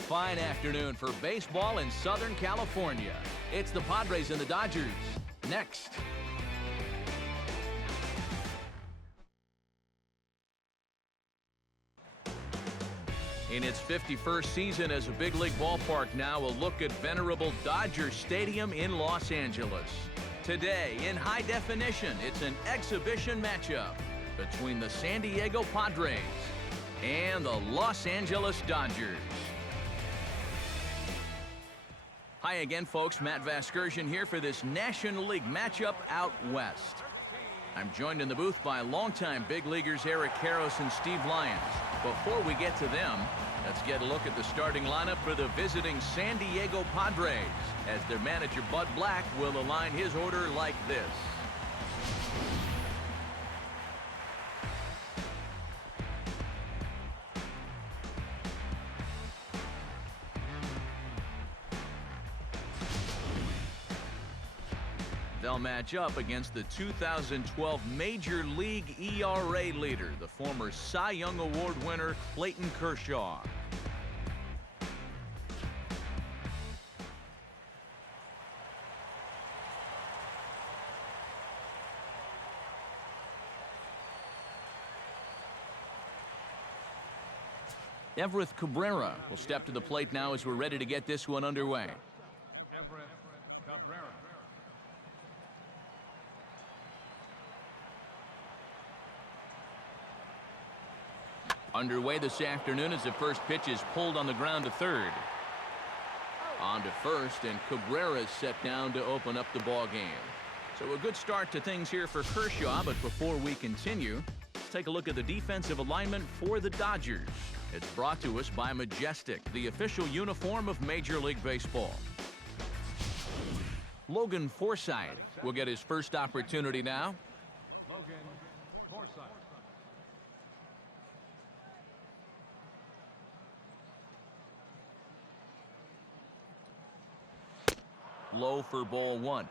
fine afternoon for baseball in Southern California. It's the Padres and the Dodgers. Next. In its 51st season as a big league ballpark now, a look at venerable Dodger Stadium in Los Angeles. Today, in high definition, it's an exhibition matchup between the San Diego Padres and the Los Angeles Dodgers. Hi again, folks. Matt Vasgersian here for this National League matchup out west. I'm joined in the booth by longtime big leaguers Eric Karros and Steve Lyons. Before we get to them, let's get a look at the starting lineup for the visiting San Diego Padres, as their manager Bud Black will align his order like this. They'll match up against the 2012 Major League ERA leader, the former Cy Young Award winner Clayton Kershaw. Everett Cabrera will step to the plate now as we're ready to get this one underway. Everett Cabrera. Underway this afternoon as the first pitch is pulled on the ground to third. On to first, and Cabrera is set down to open up the ball game. So a good start to things here for Kershaw, but before we continue, let's take a look at the defensive alignment for the Dodgers. It's brought to us by Majestic, the official uniform of Major League Baseball. Logan Forsythe will get his first opportunity now. Logan Forsythe. Low for ball one.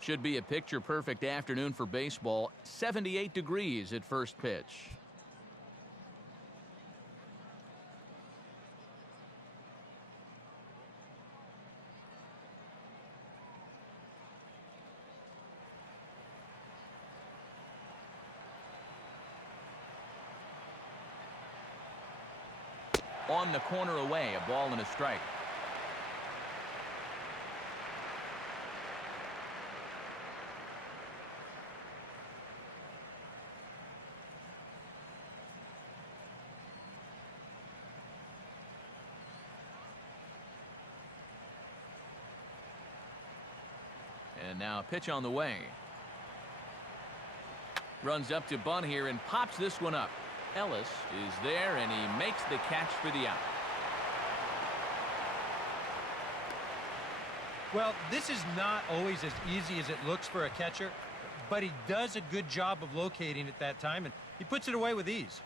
Should be a picture-perfect afternoon for baseball. 78 degrees at first pitch. On the corner away, a ball and a strike. And now a pitch on the way. Runs up to bunt here and pops this one up. Ellis is there, and he makes the catch for the out. Well, this is not always as easy as it looks for a catcher, but he does a good job of locating it that time, and he puts it away with ease.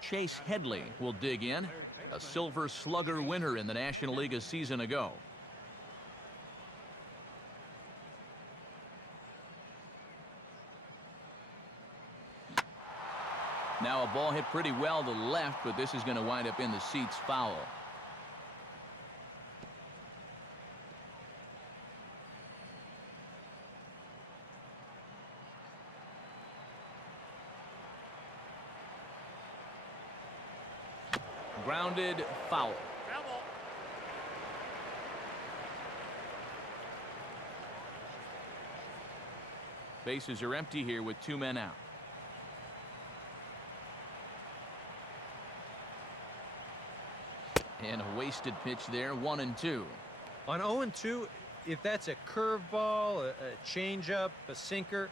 Chase Headley will dig in, a Silver Slugger winner in the National League a season ago. Now a ball hit pretty well to left, but this is going to wind up in the seats foul. Grounded foul. Bases are empty here with two men out. And a wasted pitch there, 1-2. On 0-2, if that's a curveball, a changeup, a sinker,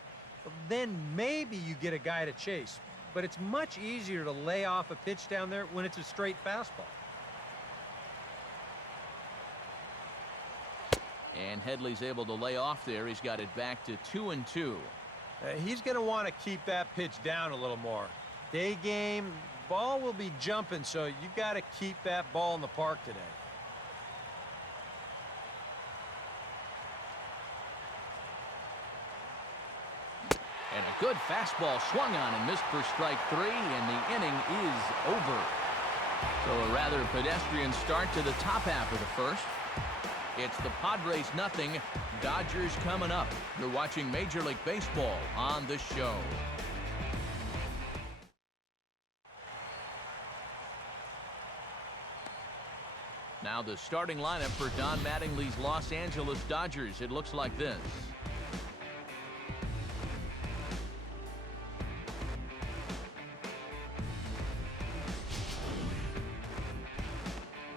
then maybe you get a guy to chase. But it's much easier to lay off a pitch down there when it's a straight fastball. And Headley's able to lay off there. He's got it back to 2-2. He's going to want to keep that pitch down a little more. Day game, ball will be jumping, so you got to keep that ball in the park today. Good fastball swung on and missed for strike 3, and the inning is over. So a rather pedestrian start to the top half of the first. It's the Padres nothing, Dodgers coming up. You're watching Major League Baseball on the show. Now the starting lineup for Don Mattingly's Los Angeles Dodgers. It looks like this.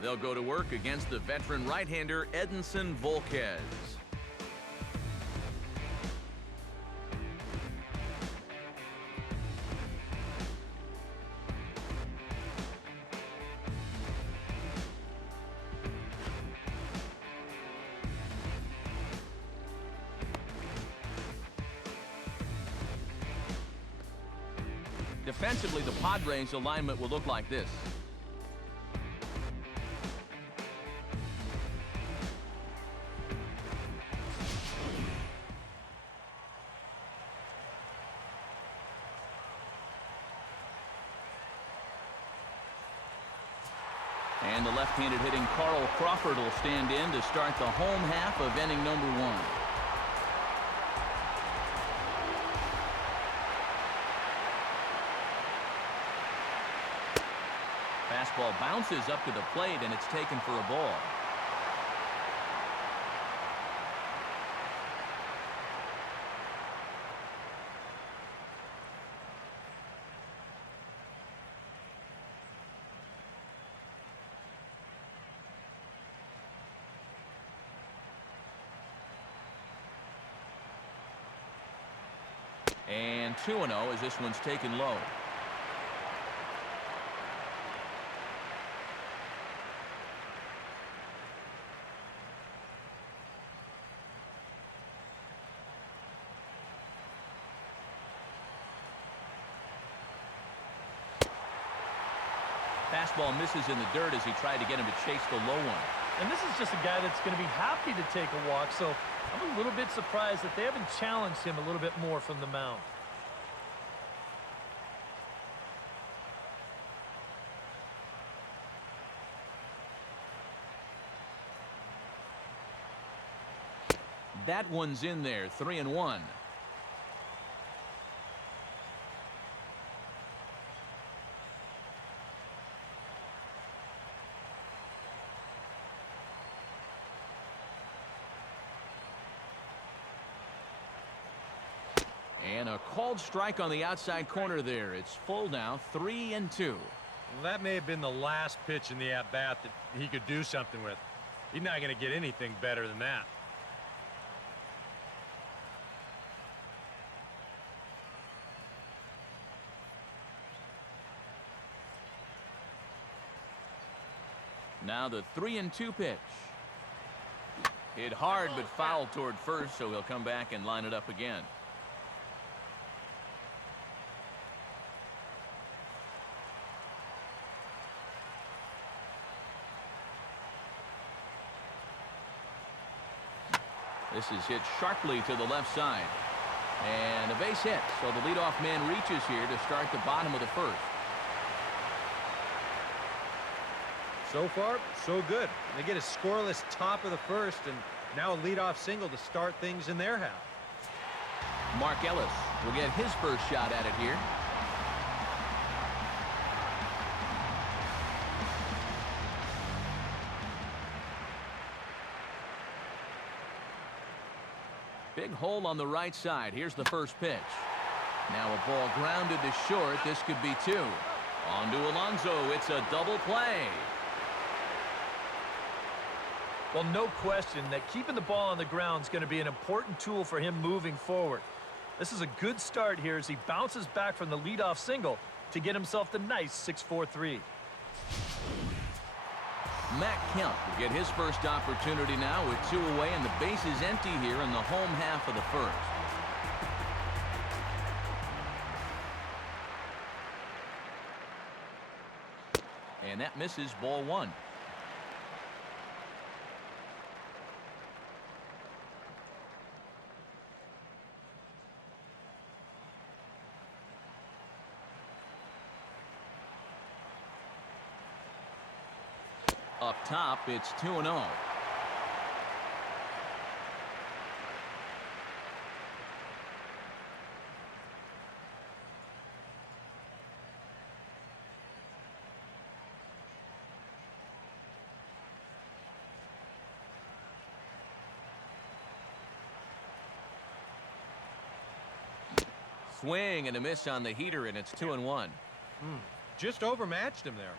They'll go to work against the veteran right-hander Edinson Volquez. Defensively, the Padres alignment will look like this. And the left-handed hitting Carl Crawford will stand in to start the home half of inning number 1. Fastball bounces up to the plate, and it's taken for a ball. And 2-0 as this one's taken low. Fastball misses in the dirt as he tried to get him to chase the low one. And this is just a guy that's going to be happy to take a walk, so I'm a little bit surprised that they haven't challenged him a little bit more from the mound. That one's in there, 3-1. And a called strike on the outside corner there. It's full now, 3-2. Well, that may have been the last pitch in the at-bat that he could do something with. He's not going to get anything better than that. Now the 3-2 pitch. Hit hard but foul toward first, so he'll come back and line it up again. This is hit sharply to the left side. And a base hit, so the leadoff man reaches here to start the bottom of the first. So far, so good. They get a scoreless top of the first, and now a leadoff single to start things in their half. Mark Ellis will get his first shot at it here. Big hole on the right side. Here's the first pitch. Now a ball grounded to short. This could be 2. On to Alonso. It's a double play. Well, no question that keeping the ball on the ground is going to be an important tool for him moving forward. This is a good start here as he bounces back from the leadoff single to get himself the nice 6-4-3. Matt Kemp will get his first opportunity now with 2 away, and the base is empty here in the home half of the first. And that misses, ball 1. Up top, it's 2-0. Swing and a miss on the heater, and it's 2-1. Just overmatched him there.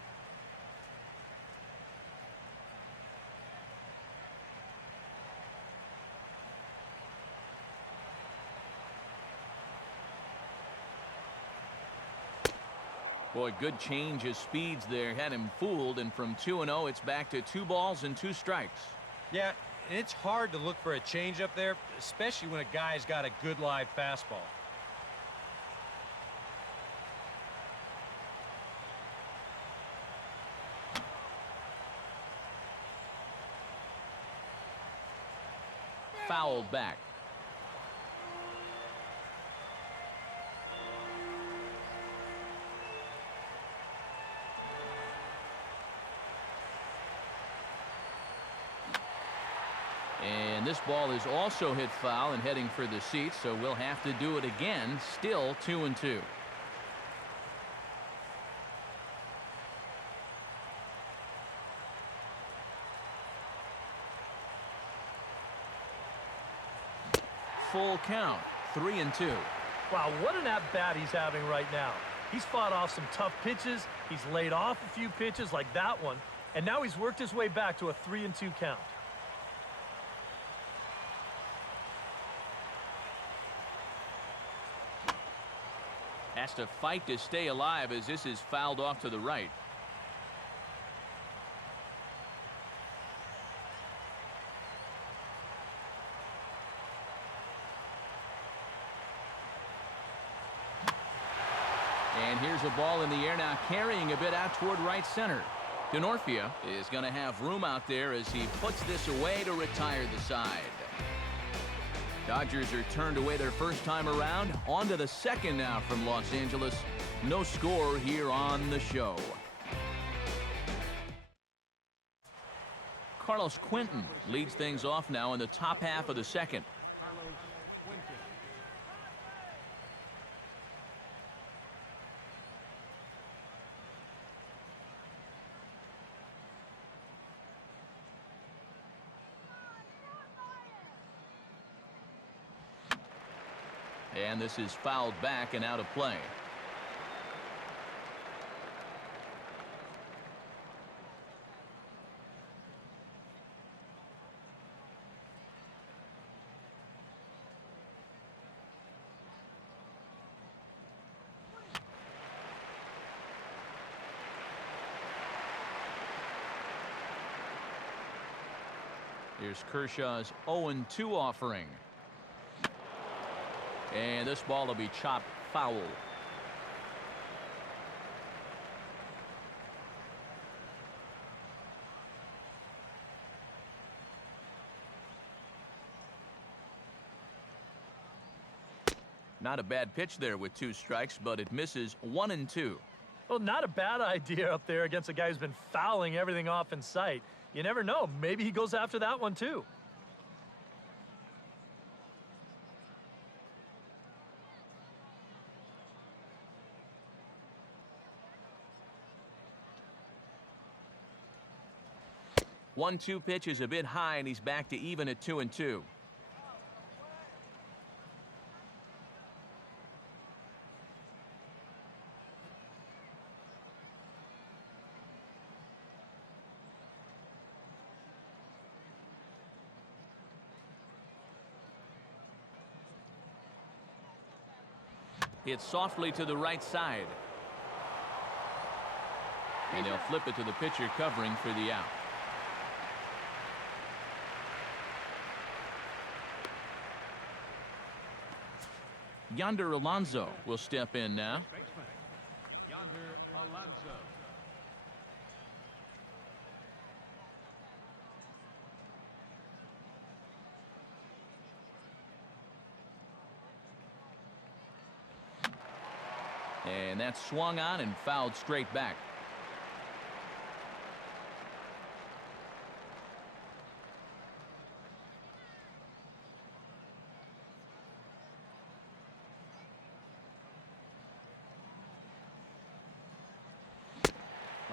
Boy, good change of speeds there. Had him fooled, and from 2-0, it's back to 2 balls and 2 strikes. Yeah, and it's hard to look for a changeup there, especially when a guy's got a good live fastball. Fouled back. And this ball is also hit foul and heading for the seats, so we'll have to do it again. Still 2-2. Full count, 3-2. Wow, what an at-bat he's having right now. He's fought off some tough pitches. He's laid off a few pitches like that one. And now he's worked his way back to a 3-2 count. Has to fight to stay alive as this is fouled off to the right. And here's a ball in the air now, carrying a bit out toward right center. Denorfia is going to have room out there as he puts this away to retire the side. Dodgers are turned away their first time around. On to the second now from Los Angeles. No score here on the show. Carlos Quentin leads things off now in the top half of the second. And this is fouled back and out of play. Here's Kershaw's 0-2 offering. And this ball will be chopped foul. Not a bad pitch there with 2 strikes, but it misses 1-2. Well, not a bad idea up there against a guy who's been fouling everything off in sight. You never know. Maybe he goes after that one, too. One-two pitch is a bit high, and he's back to even at 2-2. Hit softly to the right side. And they'll flip it to the pitcher covering for the out. Yonder Alonso will step in now. Yonder Alonso. And that's swung on and fouled straight back.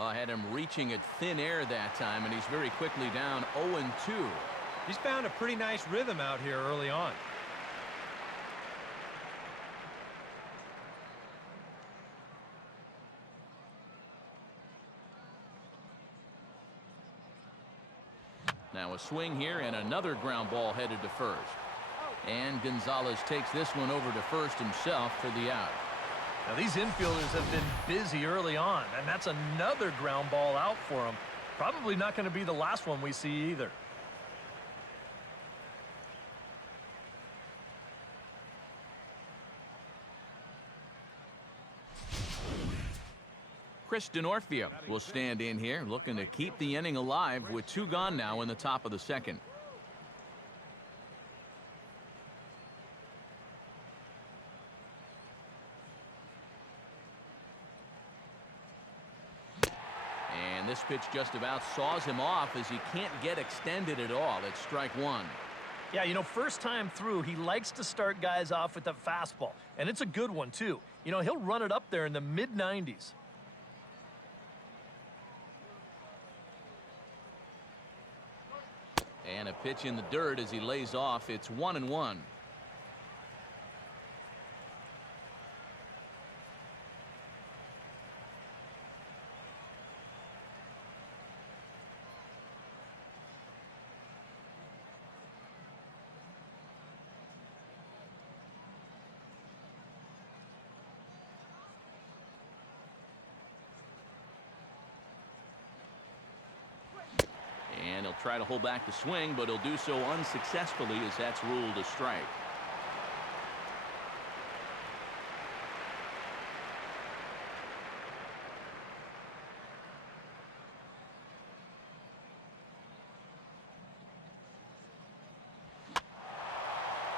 Had him reaching at thin air that time, and he's very quickly down 0-2. He's found a pretty nice rhythm out here early on. Now a swing here and another ground ball headed to first. And Gonzalez takes this one over to first himself for the out. Now these infielders have been busy early on, and that's another ground ball out for them. Probably not going to be the last one we see either. Chris Denorfia will stand in here, looking to keep the inning alive with 2 gone now in the top of the second. And this pitch just about saws him off as he can't get extended at all. It's strike 1. Yeah, you know, first time through, he likes to start guys off with a fastball, and it's a good one too. You know, he'll run it up there in the mid-90s. And a pitch in the dirt as he lays off. It's 1-1. And he'll try to hold back the swing, but he'll do so unsuccessfully as that's ruled a strike.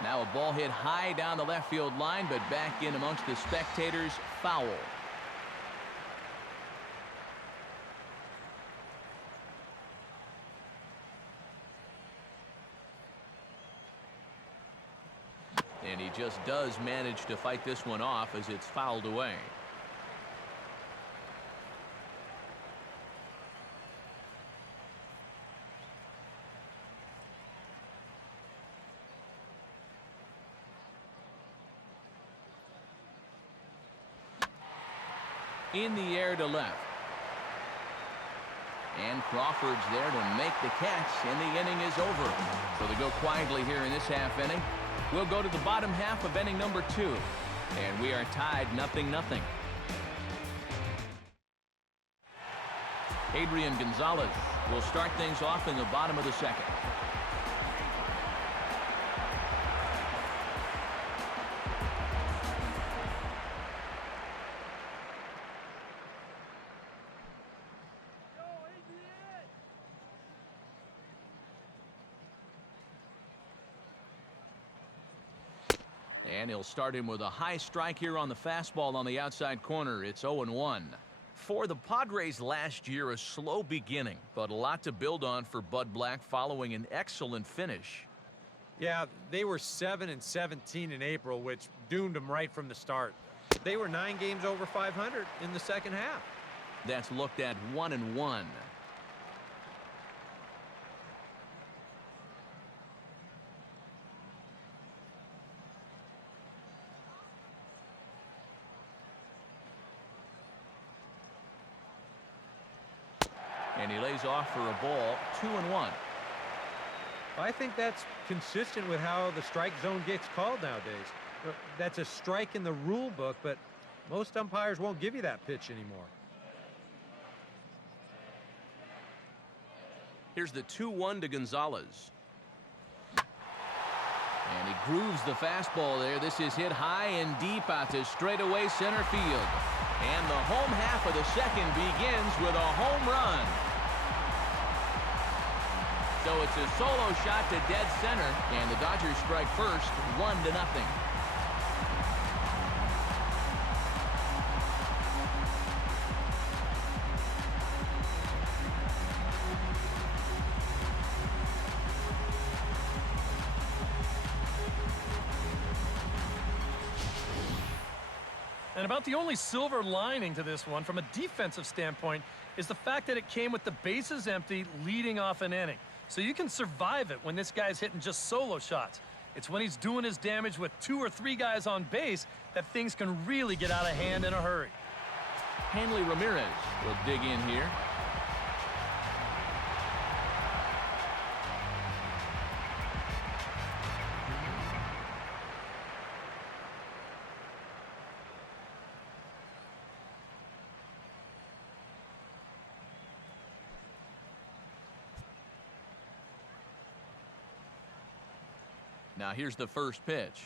Now a ball hit high down the left field line, but back in amongst the spectators. Foul. And he just does manage to fight this one off as it's fouled away. In the air to left. And Crawford's there to make the catch, and the inning is over. So they go quietly here in this half inning. We'll go to the bottom half of inning number 2. And we are tied 0-0. Adrian Gonzalez will start things off in the bottom of the second. And he'll start him with a high strike here on the fastball on the outside corner. It's 0-1. For the Padres last year, a slow beginning, but a lot to build on for Bud Black following an excellent finish. Yeah, they were 7-17 in April, which doomed them right from the start. They were 9 games over 500 in the second half. That's looked at 1-1. And he lays off for a ball. 2-1. I think that's consistent with how the strike zone gets called nowadays. That's a strike in the rule book, but most umpires won't give you that pitch anymore. Here's the 2-1 to Gonzalez. And he grooves the fastball there. This is hit high and deep out to straightaway center field. And the home half of the second begins with a home run. So it's a solo shot to dead center, and the Dodgers strike first, 1-0. And about the only silver lining to this one from a defensive standpoint is the fact that it came with the bases empty leading off an inning. So you can survive it when this guy's hitting just solo shots. It's when he's doing his damage with 2 or 3 guys on base that things can really get out of hand in a hurry. Hanley Ramirez will dig in here. Now here's the first pitch.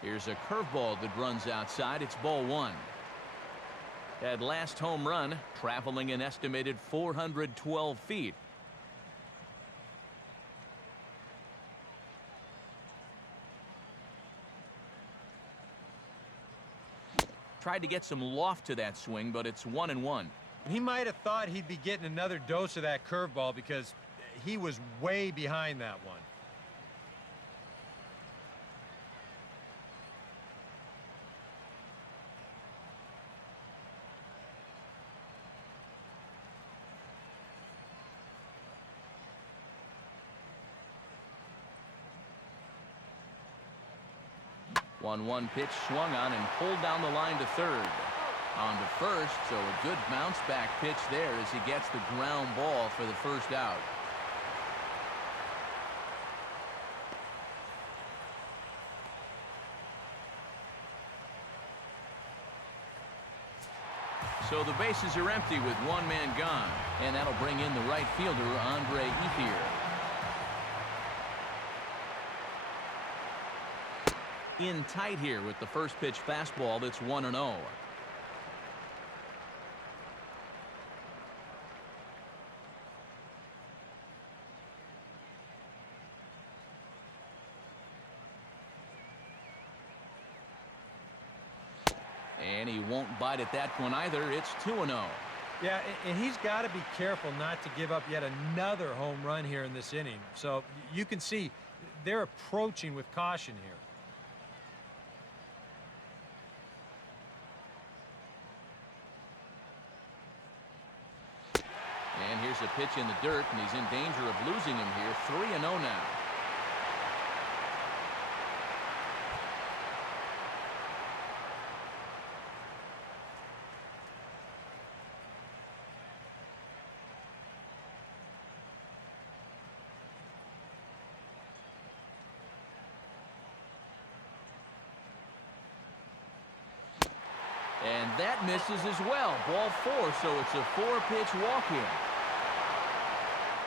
Here's a curveball that runs outside. It's ball 1. That last home run traveling an estimated 412 feet. Tried to get some loft to that swing, but it's 1-1. He might have thought he'd be getting another dose of that curveball because he was way behind that one. One pitch swung on and pulled down the line to third. On to first, so a good bounce back pitch there as he gets the ground ball for the first out. So the bases are empty with 1 man gone, and that'll bring in the right fielder, Andre Ethier. In tight here with the first pitch fastball that's 1-0. And he won't bite at that one either. It's 2-0. Yeah, and he's got to be careful not to give up yet another home run here in this inning. So you can see they're approaching with caution here. And here's a pitch in the dirt, and he's in danger of losing him here. 3-0 now. And that misses as well. Ball 4, so it's a 4-pitch walk here.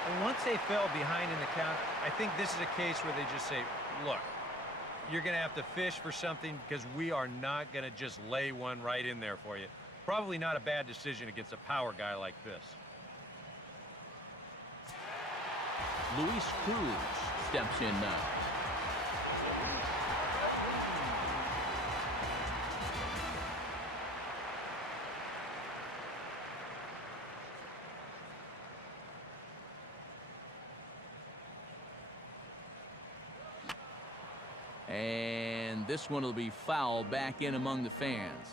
And once they fell behind in the count, I think this is a case where they just say, look, you're going to have to fish for something because we are not going to just lay one right in there for you. Probably not a bad decision against a power guy like this. Luis Cruz steps in now. And this one will be foul back in among the fans.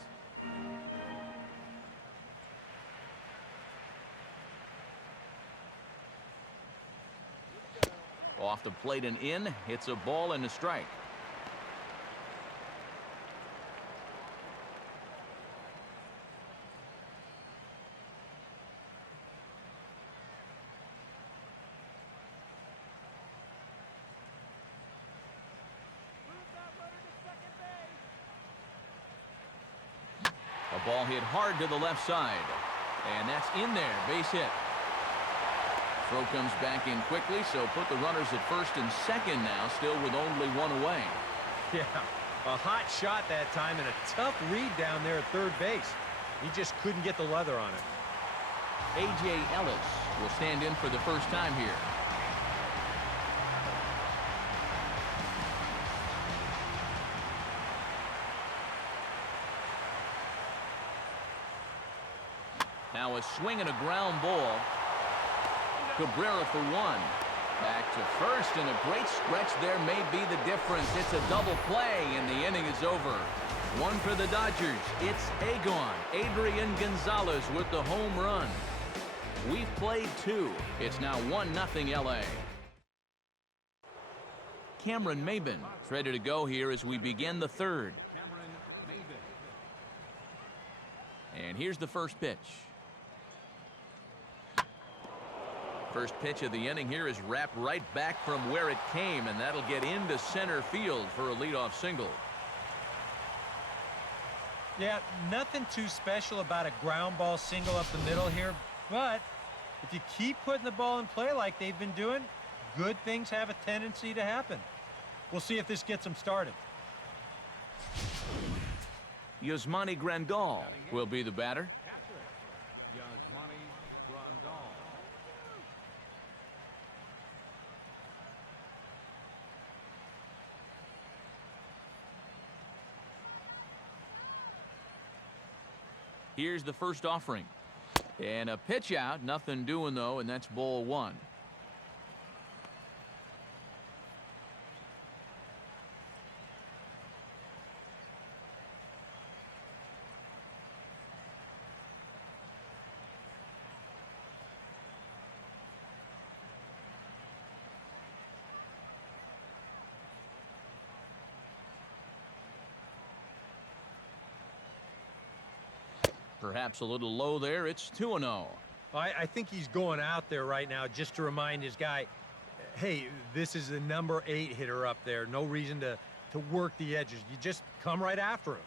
Off the plate and in. It's a ball and a strike. A ball hit hard to the left side. And that's in there. Base hit. Throw comes back in quickly, so put the runners at first and second now, still with only 1 away. Yeah, a hot shot that time and a tough read down there at third base. He just couldn't get the leather on it. A.J. Ellis will stand in for the first time here. Now a swing and a ground ball. Cabrera for 1. Back to first, and a great stretch there may be the difference. It's a double play, and the inning is over. One for the Dodgers. It's Adrian Gonzalez with the home run. We've played 2. It's now 1-0 LA. Cameron Maybin is ready to go here as we begin the 3rd. And here's the first pitch. First pitch of the inning here is wrapped right back from where it came, and that'll get into center field for a leadoff single. Yeah, nothing too special about a ground ball single up the middle here, but if you keep putting the ball in play like they've been doing, good things have a tendency to happen. We'll see if this gets them started. Yasmani Grandal will be the batter. Yasmani Grandal. Here's the first offering. And a pitch out, nothing doing though, and that's ball 1. Perhaps a little low there. It's 2-0. I think he's going out there right now just to remind his guy, hey, this is the number 8 hitter up there. No reason to work the edges. You just come right after him.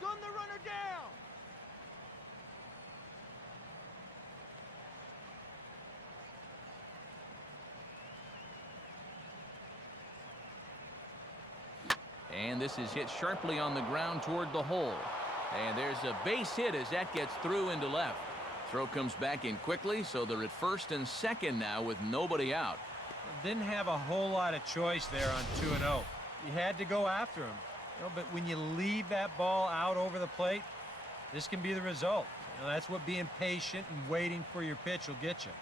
Gun the runner down. And this is hit sharply on the ground toward the hole. And there's a base hit as that gets through into left. Throw comes back in quickly, so they're at first and second now with nobody out. Didn't have a whole lot of choice there on 2-0. You had to go after him. But when you leave that ball out over the plate, this can be the result. That's what being patient and waiting for your pitch will get you.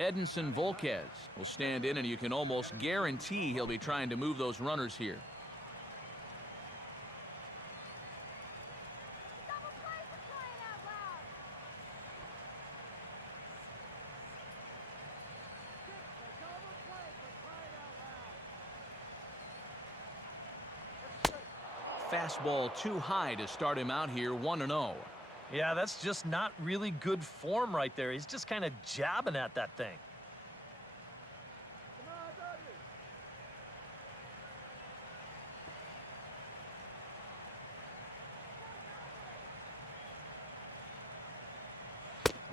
Edinson Volquez will stand in, and you can almost guarantee he'll be trying to move those runners here. Double play for crying out loud. Double play for crying out loud. Fastball too high to start him out here, 1-0. Yeah, that's just not really good form right there. He's just kind of jabbing at that thing. Come on, Dodgers.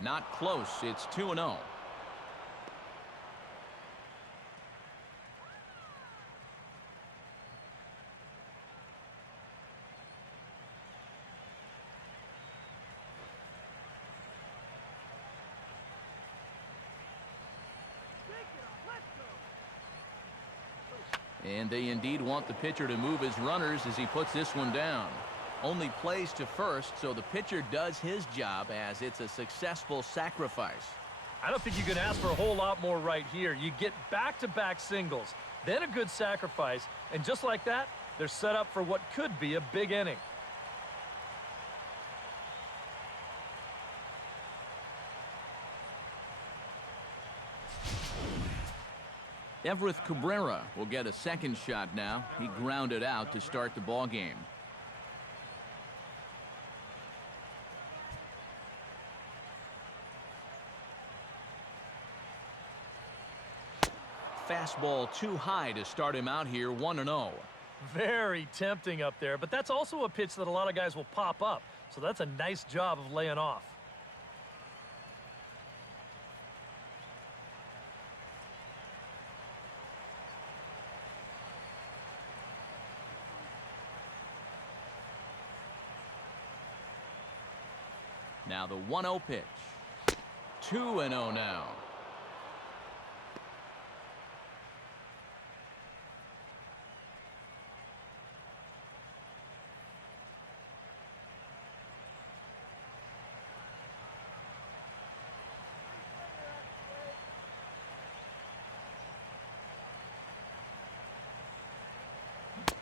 Not close. It's 2-0. And they indeed want the pitcher to move his runners as he puts this one down. Only plays to first, so the pitcher does his job as it's a successful sacrifice. I don't think you can ask for a whole lot more right here. You get back-to-back singles, then a good sacrifice, and just like that, they're set up for what could be a big inning. Everett Cabrera will get a second shot now. He grounded out to start the ball game. Fastball too high to start him out here, 1-0. Very tempting up there, but that's also a pitch that a lot of guys will pop up. So that's a nice job of laying off. Now the 1-0 pitch. 2-0 now.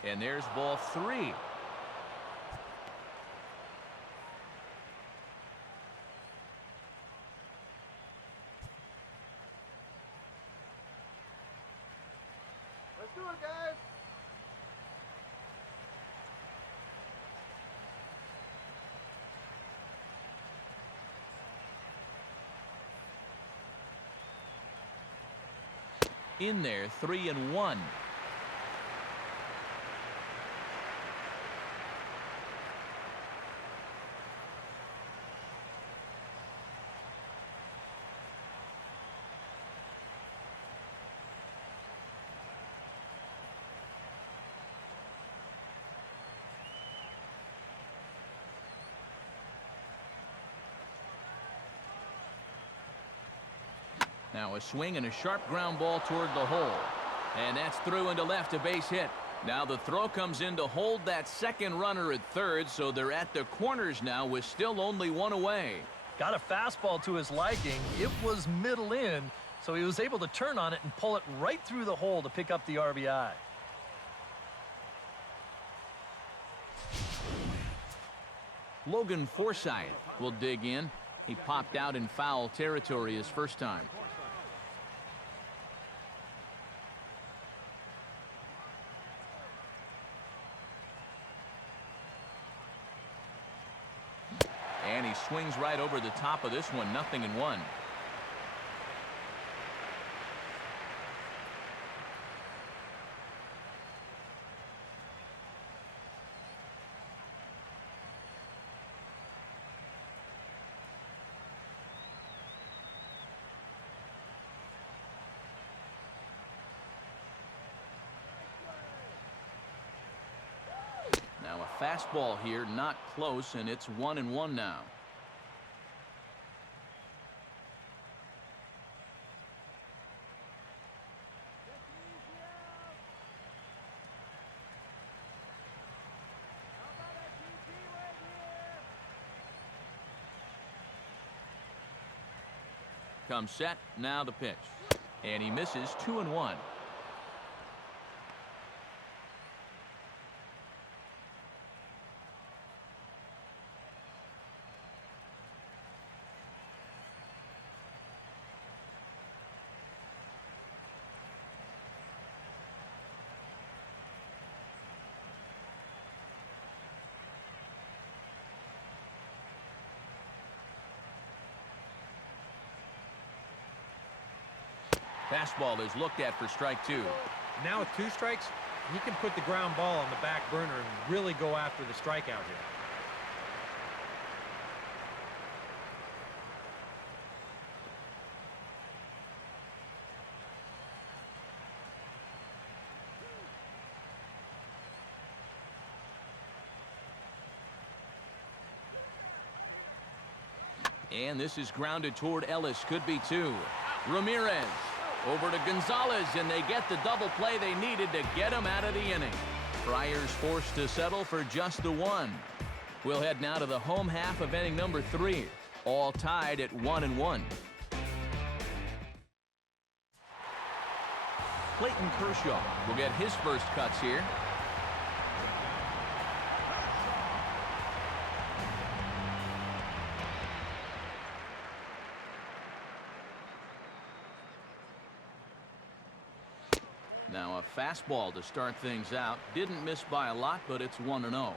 And there's ball 3. Let's do it, guys. In there, 3-1. Now a swing and a sharp ground ball toward the hole. And that's through into left, a base hit. Now the throw comes in to hold that second runner at third, so they're at the corners now with still only 1 away. Got a fastball to his liking. It was middle in, so he was able to turn on it and pull it right through the hole to pick up the RBI. Logan Forsythe will dig in. He popped out in foul territory his first time. And he swings right over the top of this one, 0-1. Now a fastball here, not close, and it's 1-1 now. Comes set, now the pitch. And he misses, 2-1. Fastball is looked at for strike 2. Now with 2 strikes, he can put the ground ball on the back burner and really go after the strikeout here. And this is grounded toward Ellis. Could be 2. Ramirez over to Gonzalez, and they get the double play they needed to get him out of the inning. Friars forced to settle for just the 1. We'll head now to the home half of inning number 3. All tied at 1-1. Clayton Kershaw will get his first cuts here. Now a fastball to start things out. Didn't miss by a lot, but it's 1-0.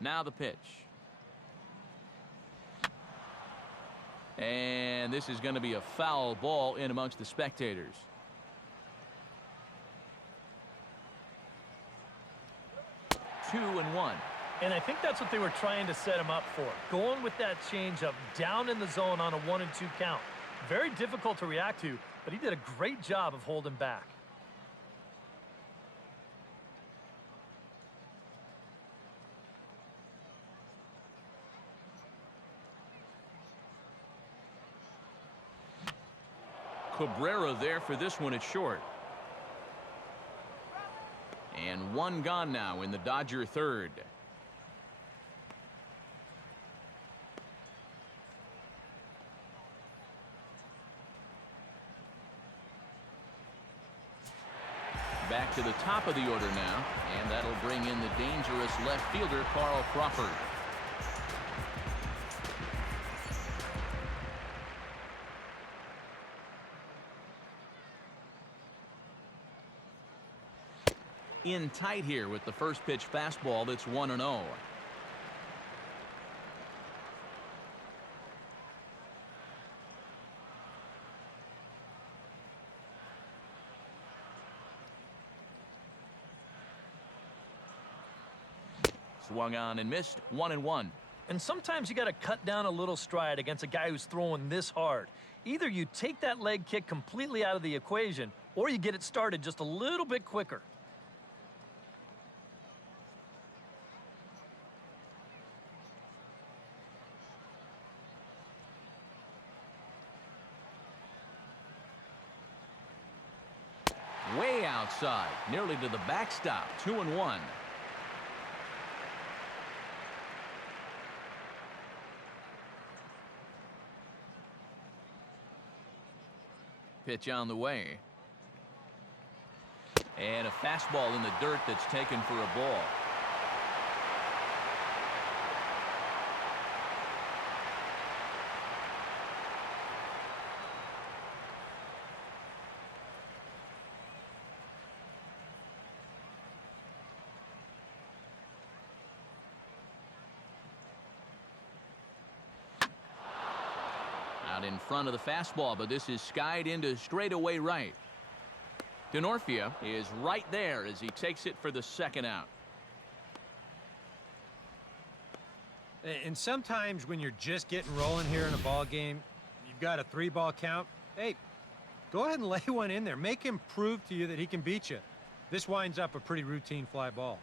Now the pitch. And this is going to be a foul ball in amongst the spectators. Two and one. And I think that's what they were trying to set him up for. Going with that changeup down in the zone on a 1-2 count. Very difficult to react to, but he did a great job of holding back. Cabrera there for this one at short. And one gone now in the Dodger third. back to the top of the order now, and that'll bring in the dangerous left fielder, Carl Crawford. In tight here with the first pitch fastball that's 1-0. Swung on and missed, 1-1. And sometimes you got to cut down a little stride against a guy who's throwing this hard. Either you take that leg kick completely out of the equation, or you get it started just a little bit quicker. Way outside, nearly to the backstop, 2-1. Pitch on the way. And a fastball in the dirt that's taken for a ball. In front of the fastball, but this is skied into straightaway right. Denorfia is right there as he takes it for the second out. And sometimes when you're just getting rolling here in a ball game, you've got a 3-ball count. Hey, go ahead and lay one in there. Make him prove to you that he can beat you. This winds up a pretty routine fly ball.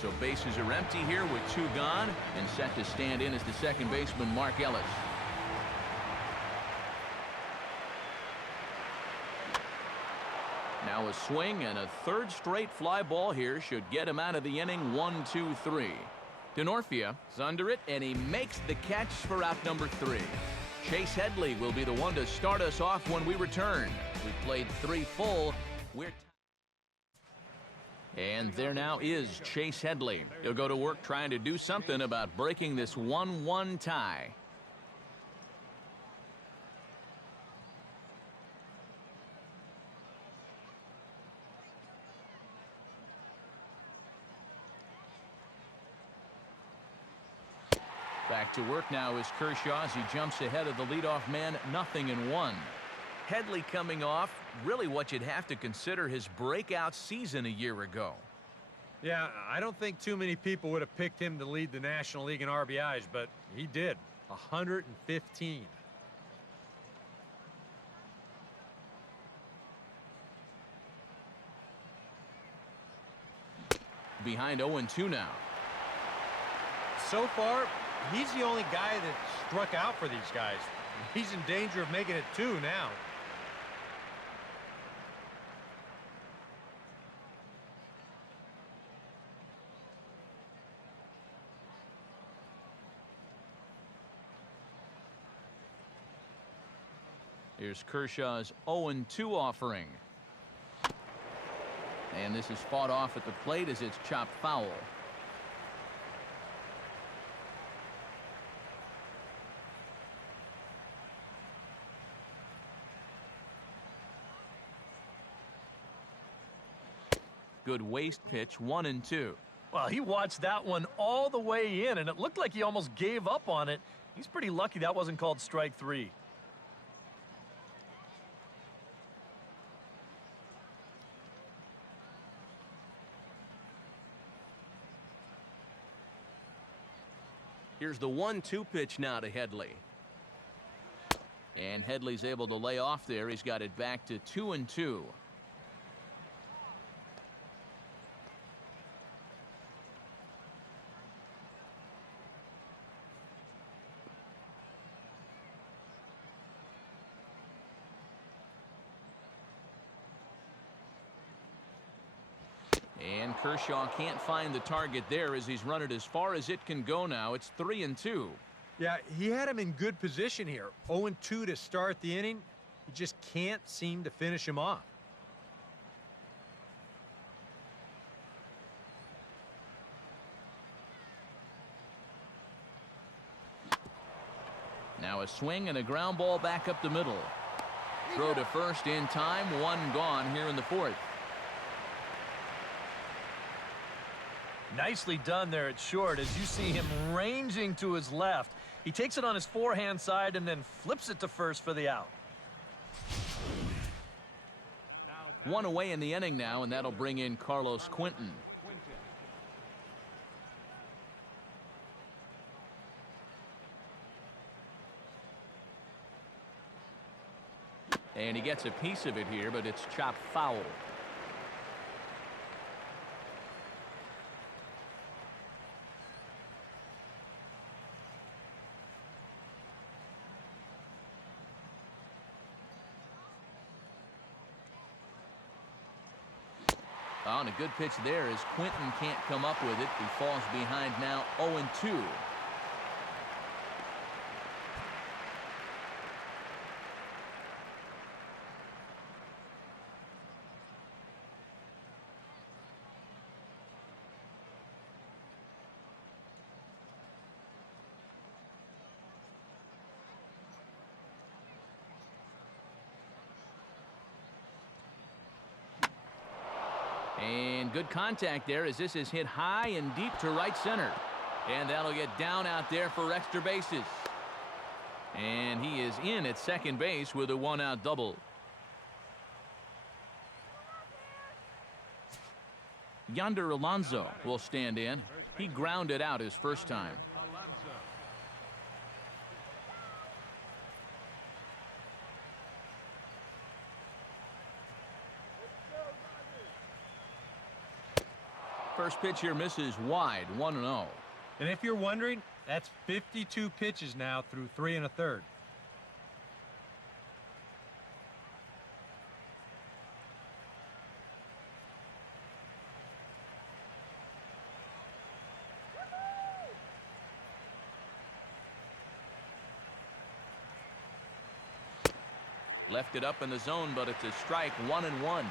So bases are empty here with 2 gone, and set to stand in as the second baseman, Mark Ellis. Now a swing and a third straight fly ball here should get him out of the inning. 1-2-3. Denorfia is under it, and he makes the catch for out number 3. Chase Headley will be the one to start us off when we return. We played 3 full. And there now is Chase Headley. He'll go to work trying to do something about breaking this 1-1 tie. Back to work now is Kershaw as he jumps ahead of the leadoff man, 0-1. Headley coming off really what you'd have to consider his breakout season a year ago. Yeah, I don't think too many people would have picked him to lead the National League in RBIs, but he did. 115. Behind 0-2 now. So far, he's the only guy that struck out for these guys. He's in danger of making it 2 now. Here's Kershaw's 0-2 offering. And this is fought off at the plate as it's chopped foul. Good waist pitch, 1-2. Well, he watched that one all the way in, and it looked like he almost gave up on it. He's pretty lucky that wasn't called strike 3. Here's the 1-2 pitch now to Headley. And Headley's able to lay off there. He's got it back to 2-2. And Kershaw can't find the target there as he's run it as far as it can go now. It's 3-2. Yeah, he had him in good position here. 0-2 to start the inning. He just can't seem to finish him off. Now a swing and a ground ball back up the middle. Throw to first in time. One gone here in the fourth. Nicely done there at short as you see him ranging to his left. He takes it on his forehand side and then flips it to first for the out. One away in the inning now, and that'll bring in Carlos Quinton. And he gets a piece of it here, but it's chopped foul. Oh, and a good pitch there as Quinton can't come up with it. He falls behind now 0-2. And good contact there as this is hit high and deep to right center. And that'll get down out there for extra bases. And he is in at second base with a one-out double. Yonder Alonso will stand in. He grounded out his first time. First pitch here misses wide, 1-0. And if you're wondering, that's 52 pitches now through 3 1/3. Left it up in the zone, but it's a strike, 1-1.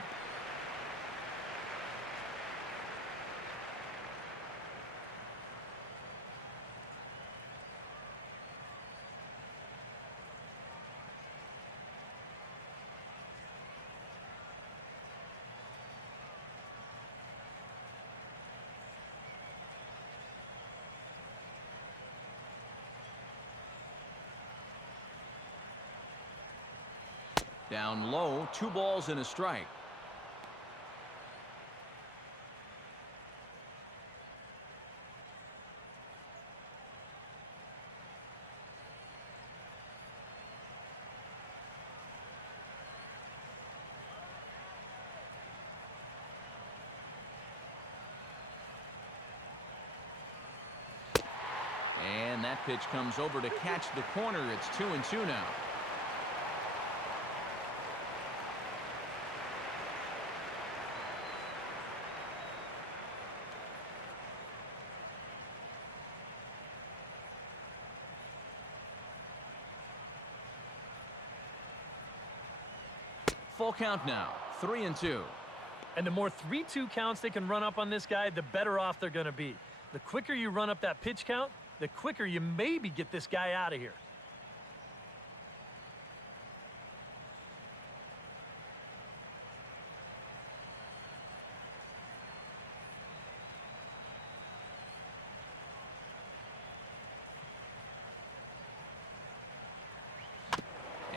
Down low, 2 balls and a strike. And that pitch comes over to catch the corner. It's 2-2 now. Full count now, 3-2. And the more 3-2 counts they can run up on this guy, the better off they're going to be. The quicker you run up that pitch count, the quicker you maybe get this guy out of here.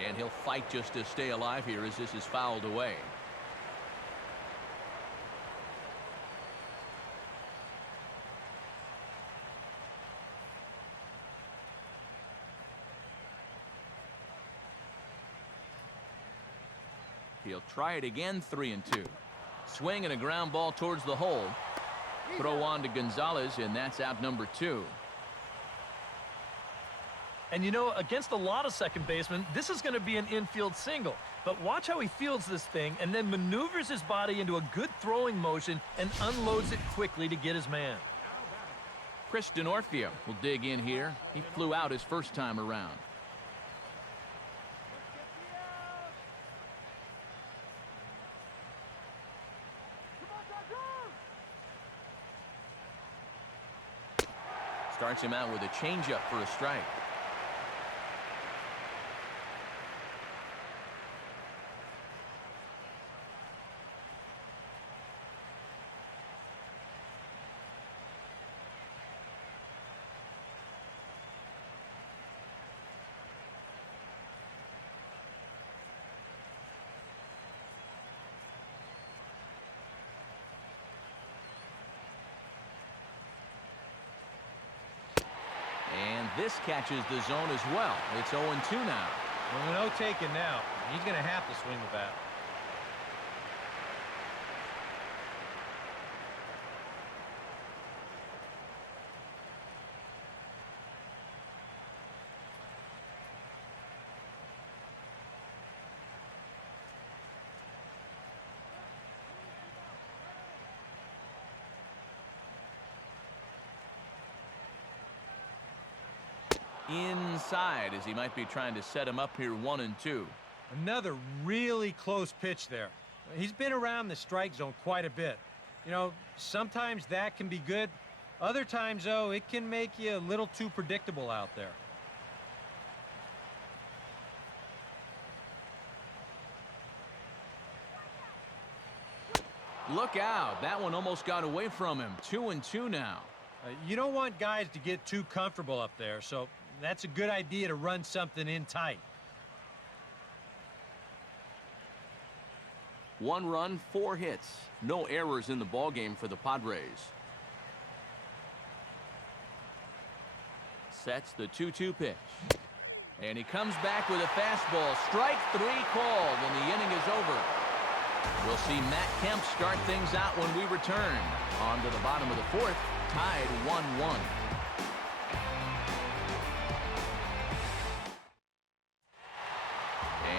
And he'll fight just to stay alive here as this is fouled away. He'll try it again, 3-2. Swing and a ground ball towards the hole. Throw on to Gonzalez, and that's out number 2. And you know, against a lot of second basemen, this is going to be an infield single. But watch how he fields this thing and then maneuvers his body into a good throwing motion and unloads it quickly to get his man. Chris DeNorfia will dig in here. He flew out his first time around. Starts him out with a changeup for a strike. This catches the zone as well. It's 0-2 now. Well, no taking now. He's going to have to swing the bat. Inside, as he might be trying to set him up here 1-2. Another really close pitch there. He's been around the strike zone quite a bit. You know, sometimes that can be good. Other times, though, it can make you a little too predictable out there. Look out. That one almost got away from him. 2-2 now. You don't want guys to get too comfortable up there, so that's a good idea to run something in tight. 1 run, 4 hits. No errors in the ballgame for the Padres. Sets the 2-2 pitch. And he comes back with a fastball. Strike 3 called, and the inning is over. We'll see Matt Kemp start things out when we return. On to the bottom of the 4th, tied 1-1.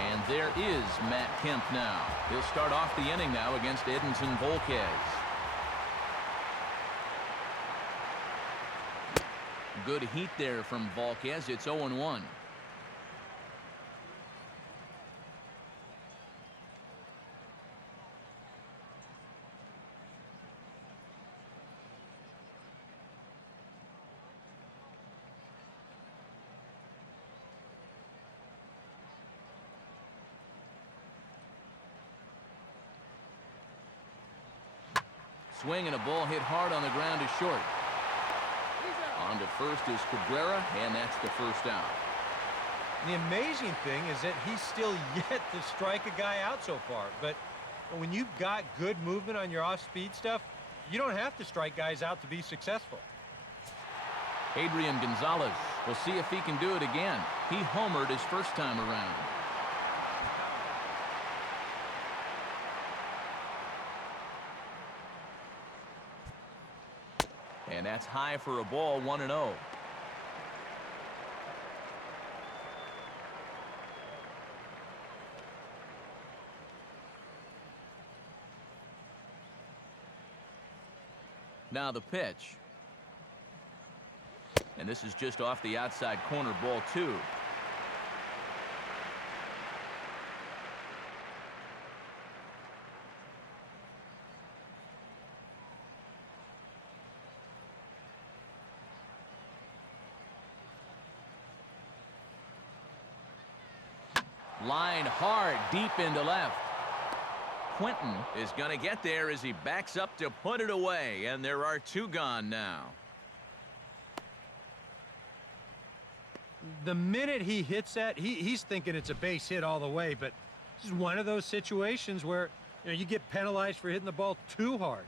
And there is Matt Kemp now. He'll start off the inning now against Edinson Volquez. Good heat there from Volquez. It's 0-1. Swing and a ball hit hard on the ground is short. On to first is Cabrera, and that's the first out. The amazing thing is that he's still yet to strike a guy out so far. But when you've got good movement on your off-speed stuff, you don't have to strike guys out to be successful. Adrian Gonzalez. We'll see if he can do it again. He homered his first time around. And that's high for a ball, 1-0. Now the pitch. And this is just off the outside corner, ball 2. Line hard, deep into left. Quentin is going to get there as he backs up to put it away, and there are 2 gone now. The minute he hits that, he's thinking it's a base hit all the way, but this is one of those situations where you get penalized for hitting the ball too hard.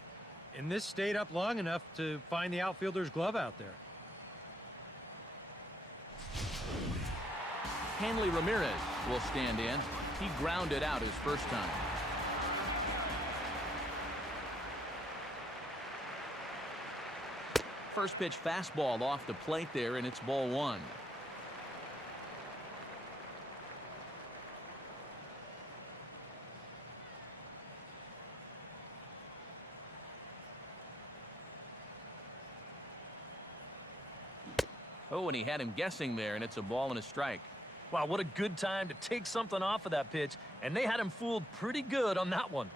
And this stayed up long enough to find the outfielder's glove out there. Hanley Ramirez will stand in. He grounded out his first time. First pitch fastball off the plate there, and it's ball 1. Oh, and he had him guessing there, and it's a ball and a strike. Wow, what a good time to take something off of that pitch, and they had him fooled pretty good on that one.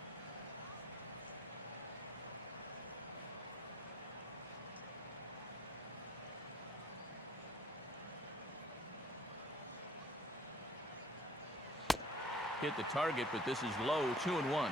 Hit the target, but this is low, 2-1.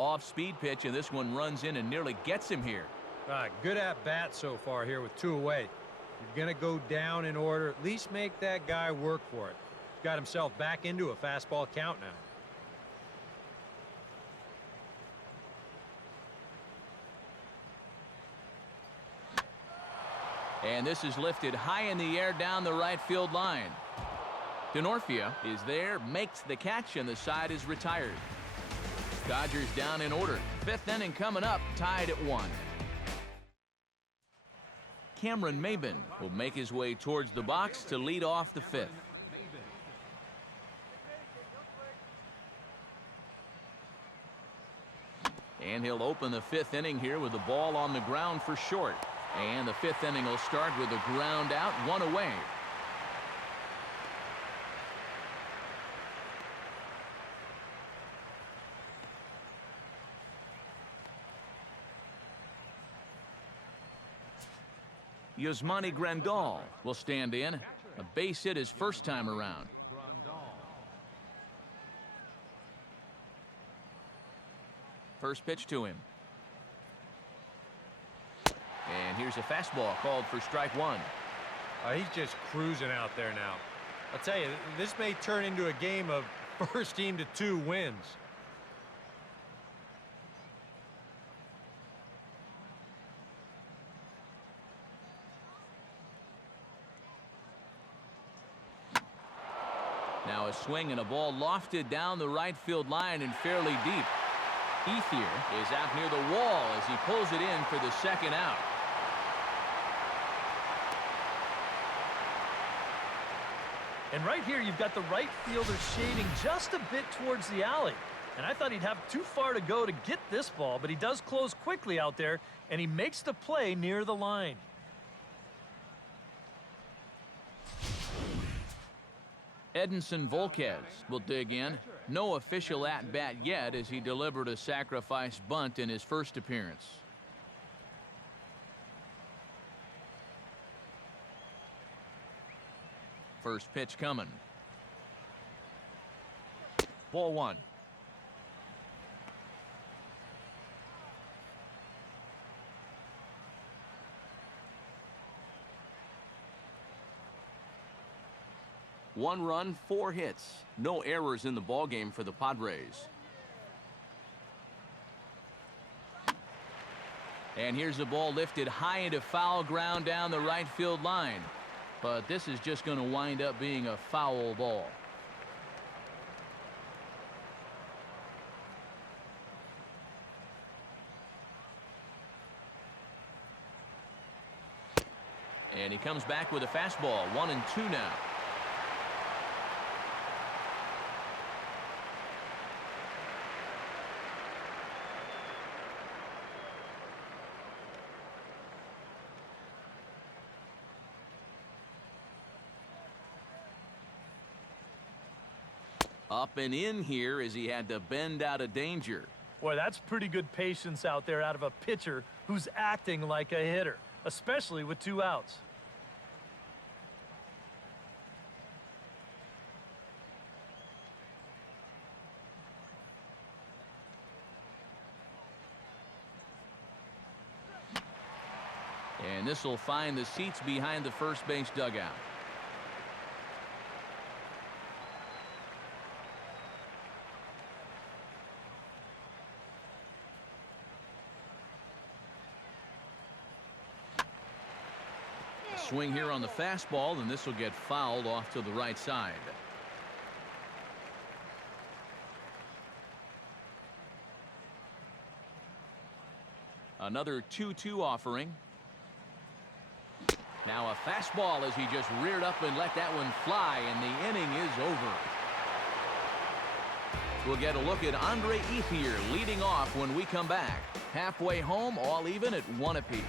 Off-speed pitch, and this one runs in and nearly gets him here. Good at bat so far here with 2 away. You're going to go down in order. At least make that guy work for it. Got himself back into a fastball count now. And this is lifted high in the air down the right field line. Denorfia is there, makes the catch, and the side is retired. Dodgers down in order. Fifth inning coming up, tied at 1. Cameron Maben will make his way towards the box to lead off the fifth. And he'll open the fifth inning here with the ball on the ground for short. And the fifth inning will start with a ground out, 1 away. Yasmani Grandal will stand in. A base hit his first time around. First pitch to him. And here's a fastball called for strike 1. He's just cruising out there now. I'll tell you, this may turn into a game of first team to 2 wins. Now a swing and a ball lofted down the right field line and fairly deep. Ethier is out near the wall as he pulls it in for the second out. And right here, you've got the right fielder shading just a bit towards the alley. And I thought he'd have too far to go to get this ball, but he does close quickly out there, and he makes the play near the line. Edinson Volquez will dig in. No official at-bat yet as he delivered a sacrifice bunt in his first appearance. First pitch coming. Ball 1. One run, 4 hits. No errors in the ballgame for the Padres. And here's a ball lifted high into foul ground down the right field line. But this is just going to wind up being a foul ball. And he comes back with a fastball. 1-2 now. Up and in here as he had to bend out of danger. Boy, that's pretty good patience out there out of a pitcher who's acting like a hitter, especially with 2 outs. And this will find the seats behind the first base dugout. Swing here on the fastball, and this will get fouled off to the right side. Another 2-2 offering. Now a fastball as he just reared up and let that one fly, and the inning is over. We'll get a look at Andre Ethier leading off when we come back. Halfway home, all even at 1 apiece.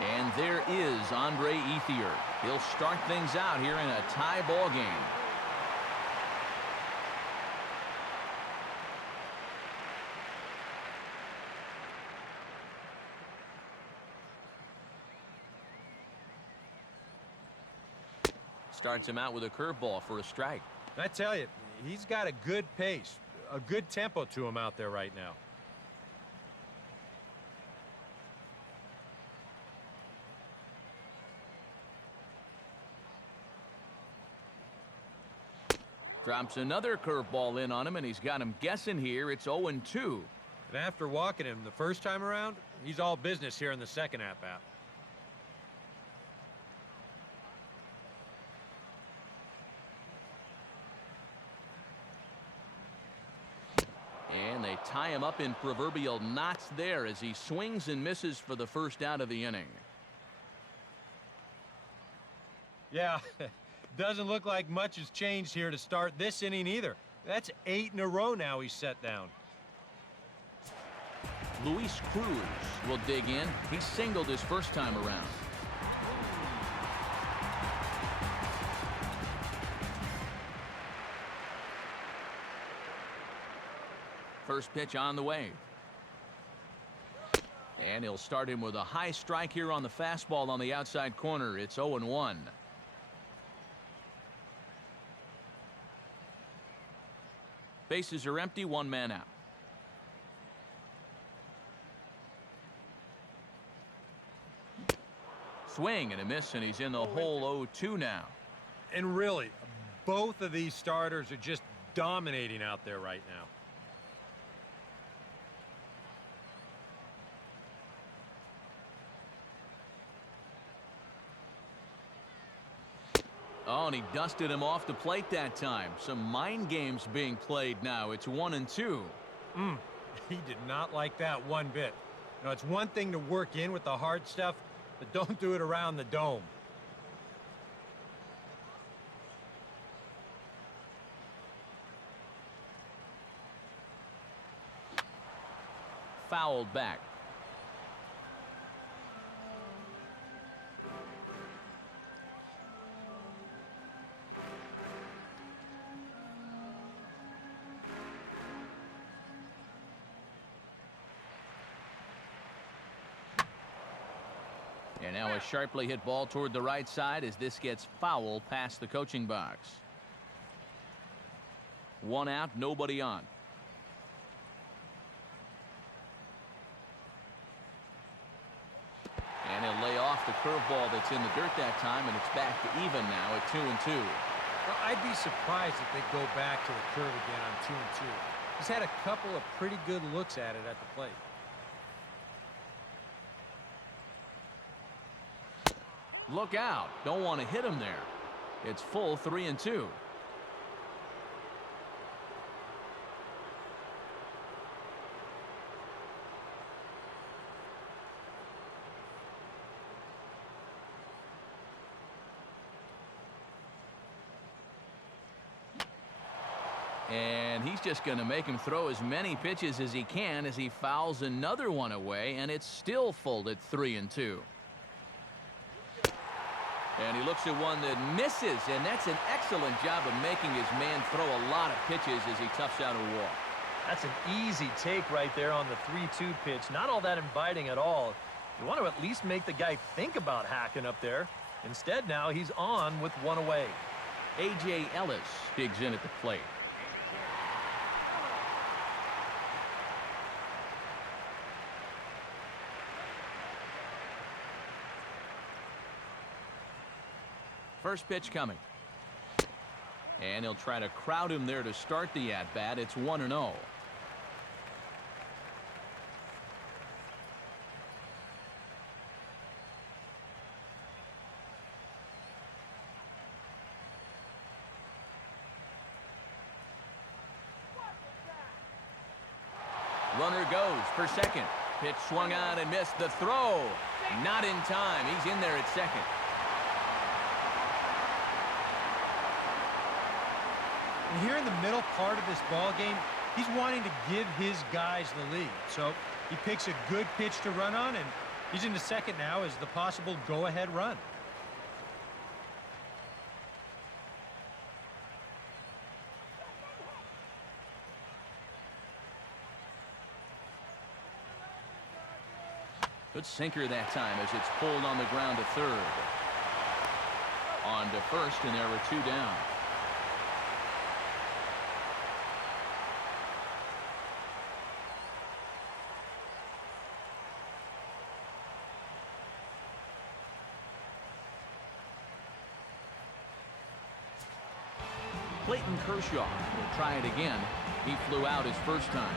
And there is Andre Ethier. He'll start things out here in a tie ball game. Starts him out with a curveball for a strike. I tell you, he's got a good pace, a good tempo to him out there right now. Drops another curveball in on him, and he's got him guessing here. It's 0-2. And after walking him the first time around, he's all business here in the second at-bat. And they tie him up in proverbial knots there as he swings and misses for the first out of the inning. Yeah, doesn't look like much has changed here to start this inning either. That's 8 in a row now he's set down. Luis Cruz will dig in. He singled his first time around. First pitch on the way. And he'll start him with a high strike here on the fastball on the outside corner. It's 0-1. Bases are empty, one man out. Swing and a miss, and he's in the hole 0-2 now. And really, both of these starters are just dominating out there right now. Oh, and he dusted him off the plate that time. Some mind games being played now. It's 1-2. He did not like that one bit. You know, it's one thing to work in with the hard stuff, but don't do it around the dome. Fouled back. And now a sharply hit ball toward the right side as this gets foul past the coaching box. One out, nobody on. And he'll lay off the curveball that's in the dirt that time, and it's back to even now at 2-2. Well, I'd be surprised if they go back to the curve again on 2-2. He's had a couple of pretty good looks at it at the plate. Look out. Don't want to hit him there. It's full 3-2. And he's just going to make him throw as many pitches as he can as he fouls another one away, and it's still full at 3-2. And he looks at one that misses, and that's an excellent job of making his man throw a lot of pitches as he toughs out a walk. That's an easy take right there on the 3-2 pitch. Not all that inviting at all. You want to at least make the guy think about hacking up there. Instead, now he's on with one away. A.J. Ellis digs in at the plate. First pitch coming. And he'll try to crowd him there to start the at-bat. It's 1-0. Runner goes for second. Pitch swung on and missed. The throw. Not in time. He's in there at second. And here in the middle part of this ball game, he's wanting to give his guys the lead. So he picks a good pitch to run on, and he's in the second now as the possible go-ahead run. Good sinker that time as it's pulled on the ground to third. On to first, and there were two down. Clayton Kershaw will try it again. He flew out his first time.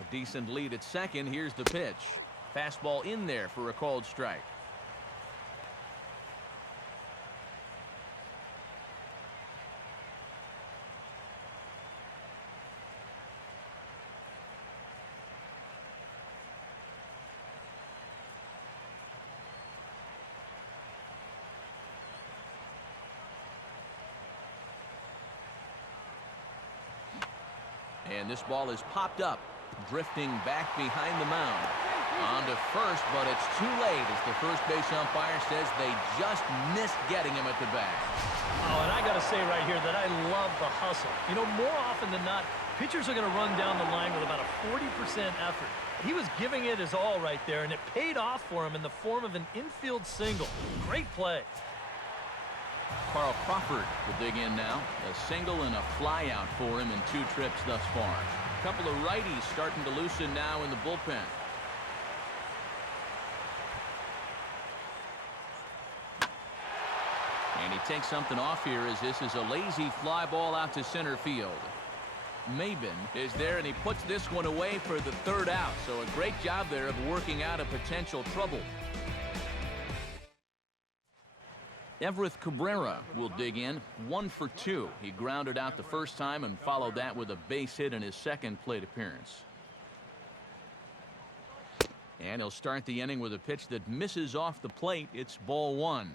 A decent lead at second. Here's the pitch. Fastball in there for a called strike. And this ball is popped up, drifting back behind the mound. On to first, but it's too late as the first base umpire says they just missed getting him at the bat. Oh, and I got to say right here that I love the hustle. You know, more often than not, pitchers are going to run down the line with about a 40% effort. He was giving it his all right there, and it paid off for him in the form of an infield single. Great play. Carl Crawford will dig in now. A single and a fly out for him in 2 trips thus far. A couple of righties starting to loosen now in the bullpen. And he takes something off here as this is a lazy fly ball out to center field. Maben is there, and he puts this one away for the 3rd out. So a great job there of working out a potential trouble. Everett Cabrera will dig in. 1 for 2. He grounded out the first time and followed that with a base hit in his second plate appearance. And he'll start the inning with a pitch that misses off the plate. It's ball 1.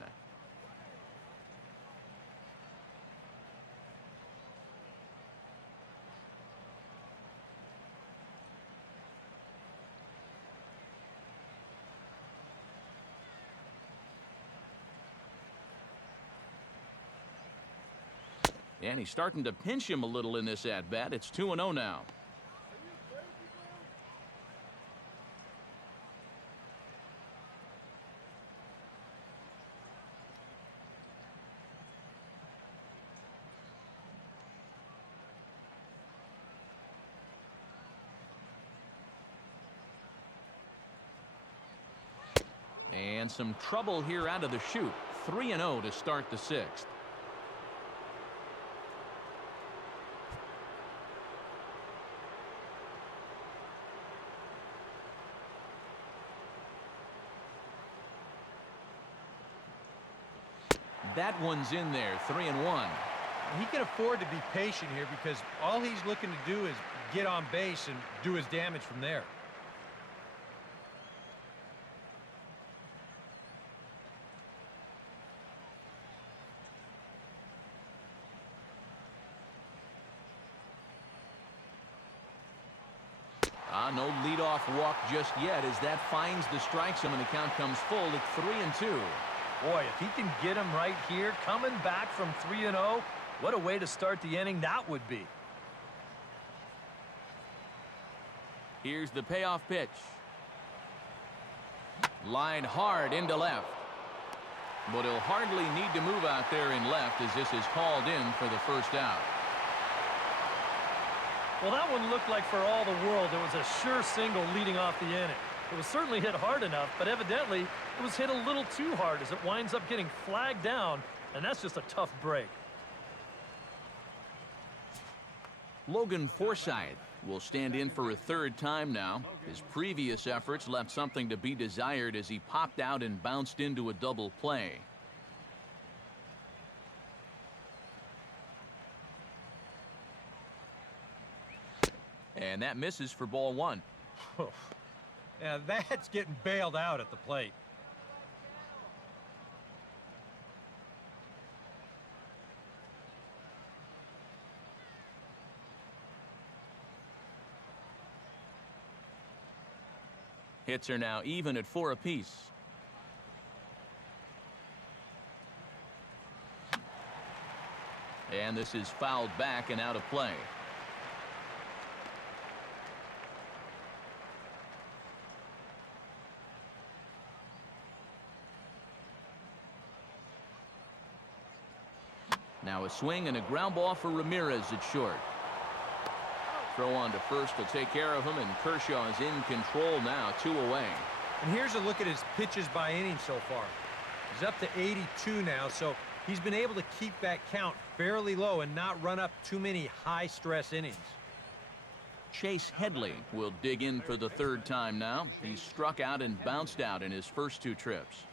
And he's starting to pinch him a little in this at-bat. It's 2-0 now. And some trouble here out of the chute. 3-0 to start the 6th. That one's in there. 3-1. He can afford to be patient here because all he's looking to do is get on base and do his damage from there. No leadoff walk just yet as that finds the strike zone and the count comes full at 3-2. Boy, if he can get him right here, coming back from 3-0, what a way to start the inning that would be. Here's the payoff pitch. Line hard into left. But he'll hardly need to move out there in left as this is called in for the first out. Well, that one looked like for all the world it was a sure single leading off the inning. It was certainly hit hard enough, but evidently it was hit a little too hard as it winds up getting flagged down, and that's just a tough break. Logan Forsythe will stand in for a 3rd time now. His previous efforts left something to be desired as he popped out and bounced into a double play. And that misses for ball 1. Now that's getting bailed out at the plate. Hits are now even at 4 apiece. And this is fouled back and out of play. Now a swing and a ground ball for Ramirez at short. Throw on to first to take care of him, and Kershaw is in control now, 2 away. And here's a look at his pitches by inning so far. He's up to 82 now, so he's been able to keep that count fairly low and not run up too many high-stress innings. Chase Headley will dig in for the third time now. He's struck out and bounced out in his first 2 trips.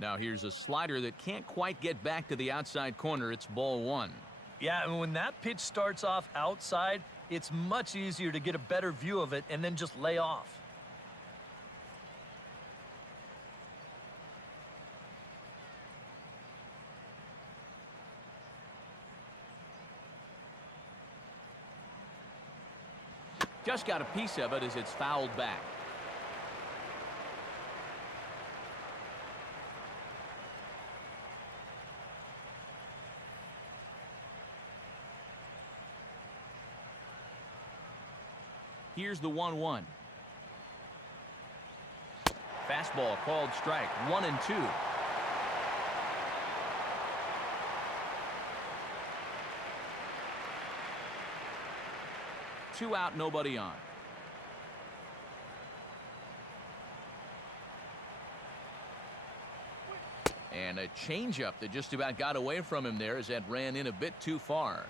Now here's a slider that can't quite get back to the outside corner. It's ball 1. Yeah, and when that pitch starts off outside, it's much easier to get a better view of it and then just lay off. Just got a piece of it as it's fouled back. Here's the 1-1. Fastball called strike. 1-2. Two out, nobody on. And a changeup that just about got away from him there as that ran in a bit too far.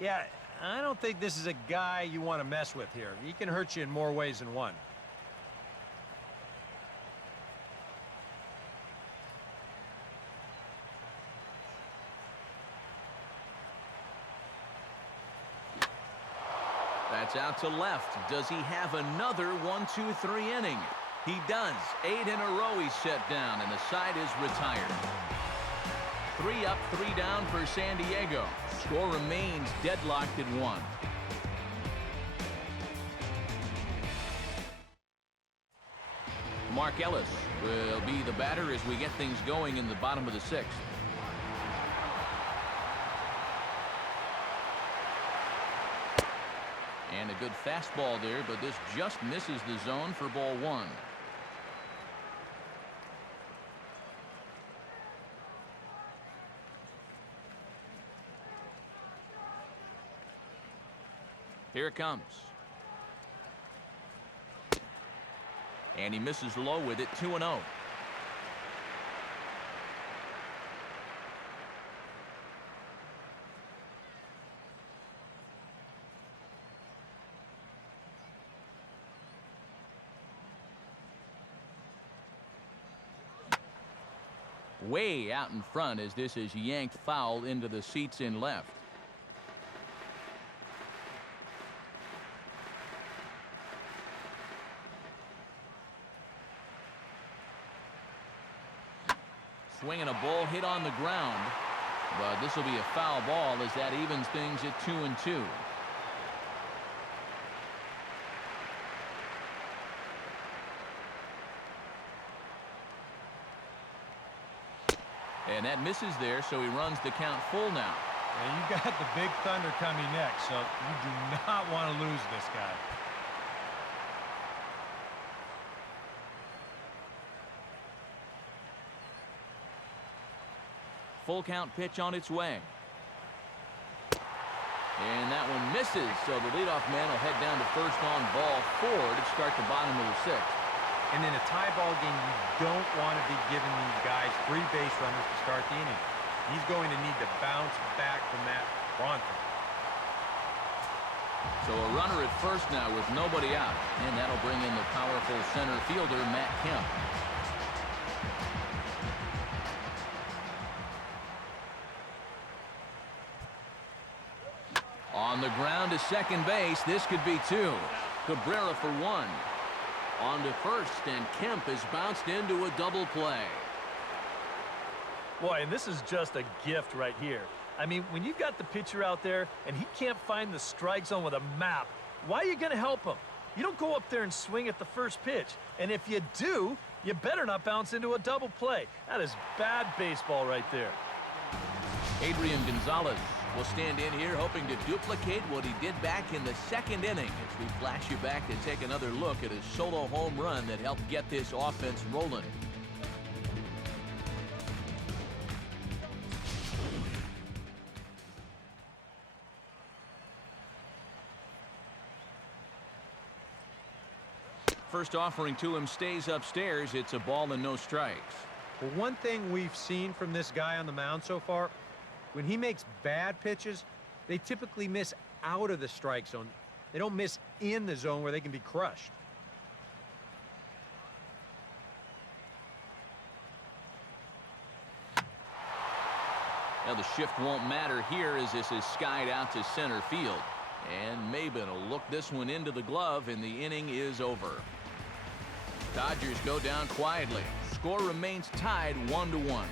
Yeah, I don't think this is a guy you want to mess with here. He can hurt you in more ways than one. That's out to left. Does he have another 1-2-3 inning? He does. 8 in a row he's set down, and the side is retired. 3 up, 3 down for San Diego. Score remains deadlocked at 1. Mark Ellis will be the batter as we get things going in the bottom of the 6th. And a good fastball there, but this just misses the zone for ball 1. Here it comes. And he misses low with it. 2-0. Way out in front as this is yanked foul into the seats in left. Swinging a ball hit on the ground, but this will be a foul ball as that evens things at 2-2. And that misses there, so he runs the count full now. And you got the big thunder coming next, so you do not want to lose this guy. Full count pitch on its way. And that one misses, so the leadoff man will head down to first on ball 4 to start the bottom of the 6th. And in a tie ball game, you don't want to be giving these guys free base runners to start the inning. He's going to need to bounce back from that pronto. So a runner at first now with nobody out, and that'll bring in the powerful center fielder, Matt Kemp. On the ground to second base, this could be 2. Cabrera for 1. On to first, and Kemp has bounced into a double play. Boy, and this is just a gift right here. I mean, when you've got the pitcher out there and he can't find the strike zone with a map, why are you going to help him? You don't go up there and swing at the first pitch. And if you do, you better not bounce into a double play. That is bad baseball right there. Adrian Gonzalez will stand in here hoping to duplicate what he did back in the 2nd inning as we flash you back to take another look at his solo home run that helped get this offense rolling. First offering to him stays upstairs. It's a ball and no strikes. Well, one thing we've seen from this guy on the mound so far, when he makes bad pitches, they typically miss out of the strike zone. They don't miss in the zone where they can be crushed. Now the shift won't matter here as this is skied out to center field. And Maben will look this one into the glove, and the inning is over. Dodgers go down quietly. Score remains tied 1-1.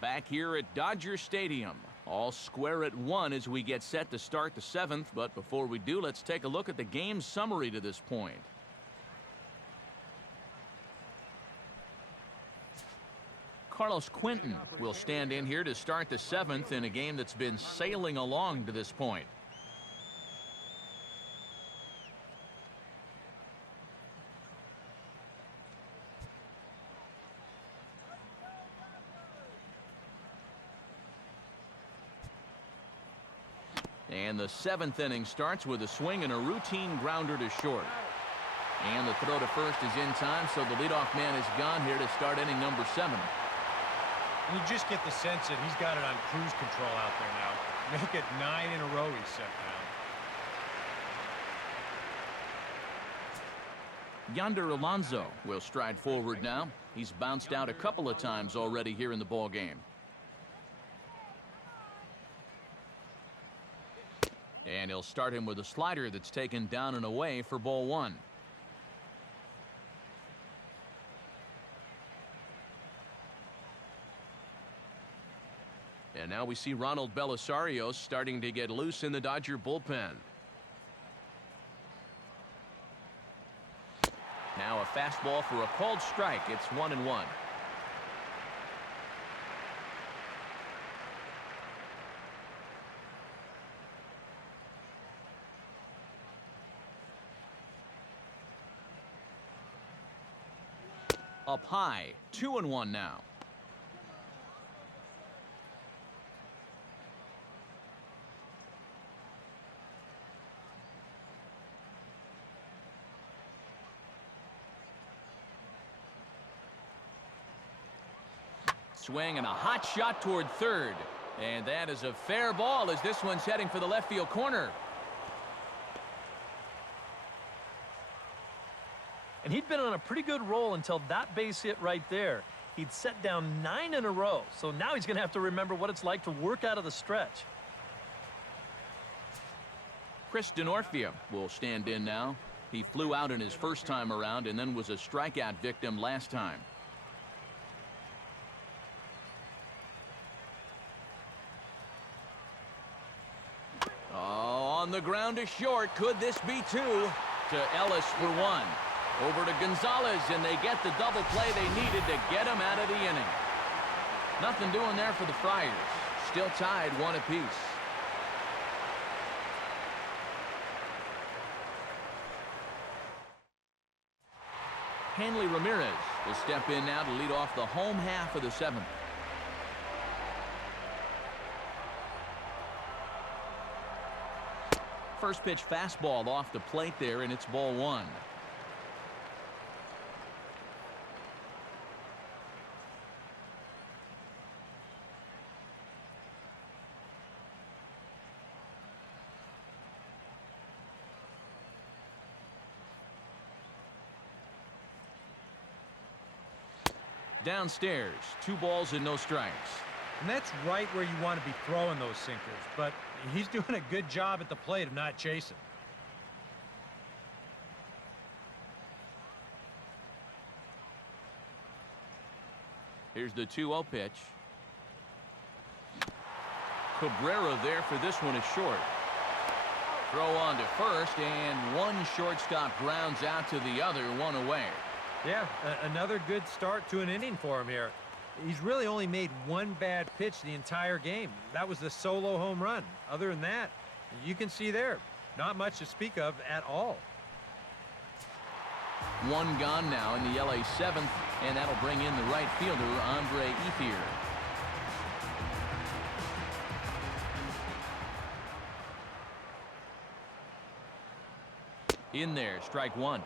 Back here at Dodger Stadium. All square at 1 as we get set to start the 7th. But before we do, let's take a look at the game summary to this point. Carlos Quentin will stand in here to start the 7th in a game that's been sailing along to this point. And the 7th inning starts with a swing and a routine grounder to short. And the throw to first is in time, so the leadoff man is gone here to start inning number 7. And you just get the sense that he's got it on cruise control out there now. Make it 9 in a row he's set down. Yonder Alonso will stride forward now. He's bounced out a couple of times already here in the ball game. And he'll start him with a slider that's taken down and away for ball 1. And now we see Ronald Belisario starting to get loose in the Dodger bullpen. Now a fastball for a called strike. It's 1-1. Up high, 2-1 now. Swing and a hot shot toward third. And that is a fair ball as this one's heading for the left field corner. And he'd been on a pretty good roll until that base hit right there. He'd set down 9 in a row, so now he's going to have to remember what it's like to work out of the stretch. Chris Denorfia will stand in now. He flew out in his first time around and then was a strikeout victim last time. Oh, on the ground to short. Could this be 2? To Ellis for 1. Over to Gonzalez, and they get the double play they needed to get him out of the inning. Nothing doing there for the Friars. Still tied 1 apiece. Hanley Ramirez will step in now to lead off the home half of the 7th. First pitch fastball off the plate there, and it's ball 1. Downstairs, 2 balls and no strikes. And that's right where you want to be throwing those sinkers, but he's doing a good job at the plate of not chasing. Here's the 2-0 pitch. Cabrera there for this one is short. Throw on to first, and one shortstop grounds out to the other, 1 away. Yeah, another good start to an inning for him here. He's really only made 1 bad pitch the entire game. That was the solo home run. Other than that, you can see there, not much to speak of at all. 1 gone now in the LA 7th, and that'll bring in the right fielder, Andre Ethier. In there, strike one.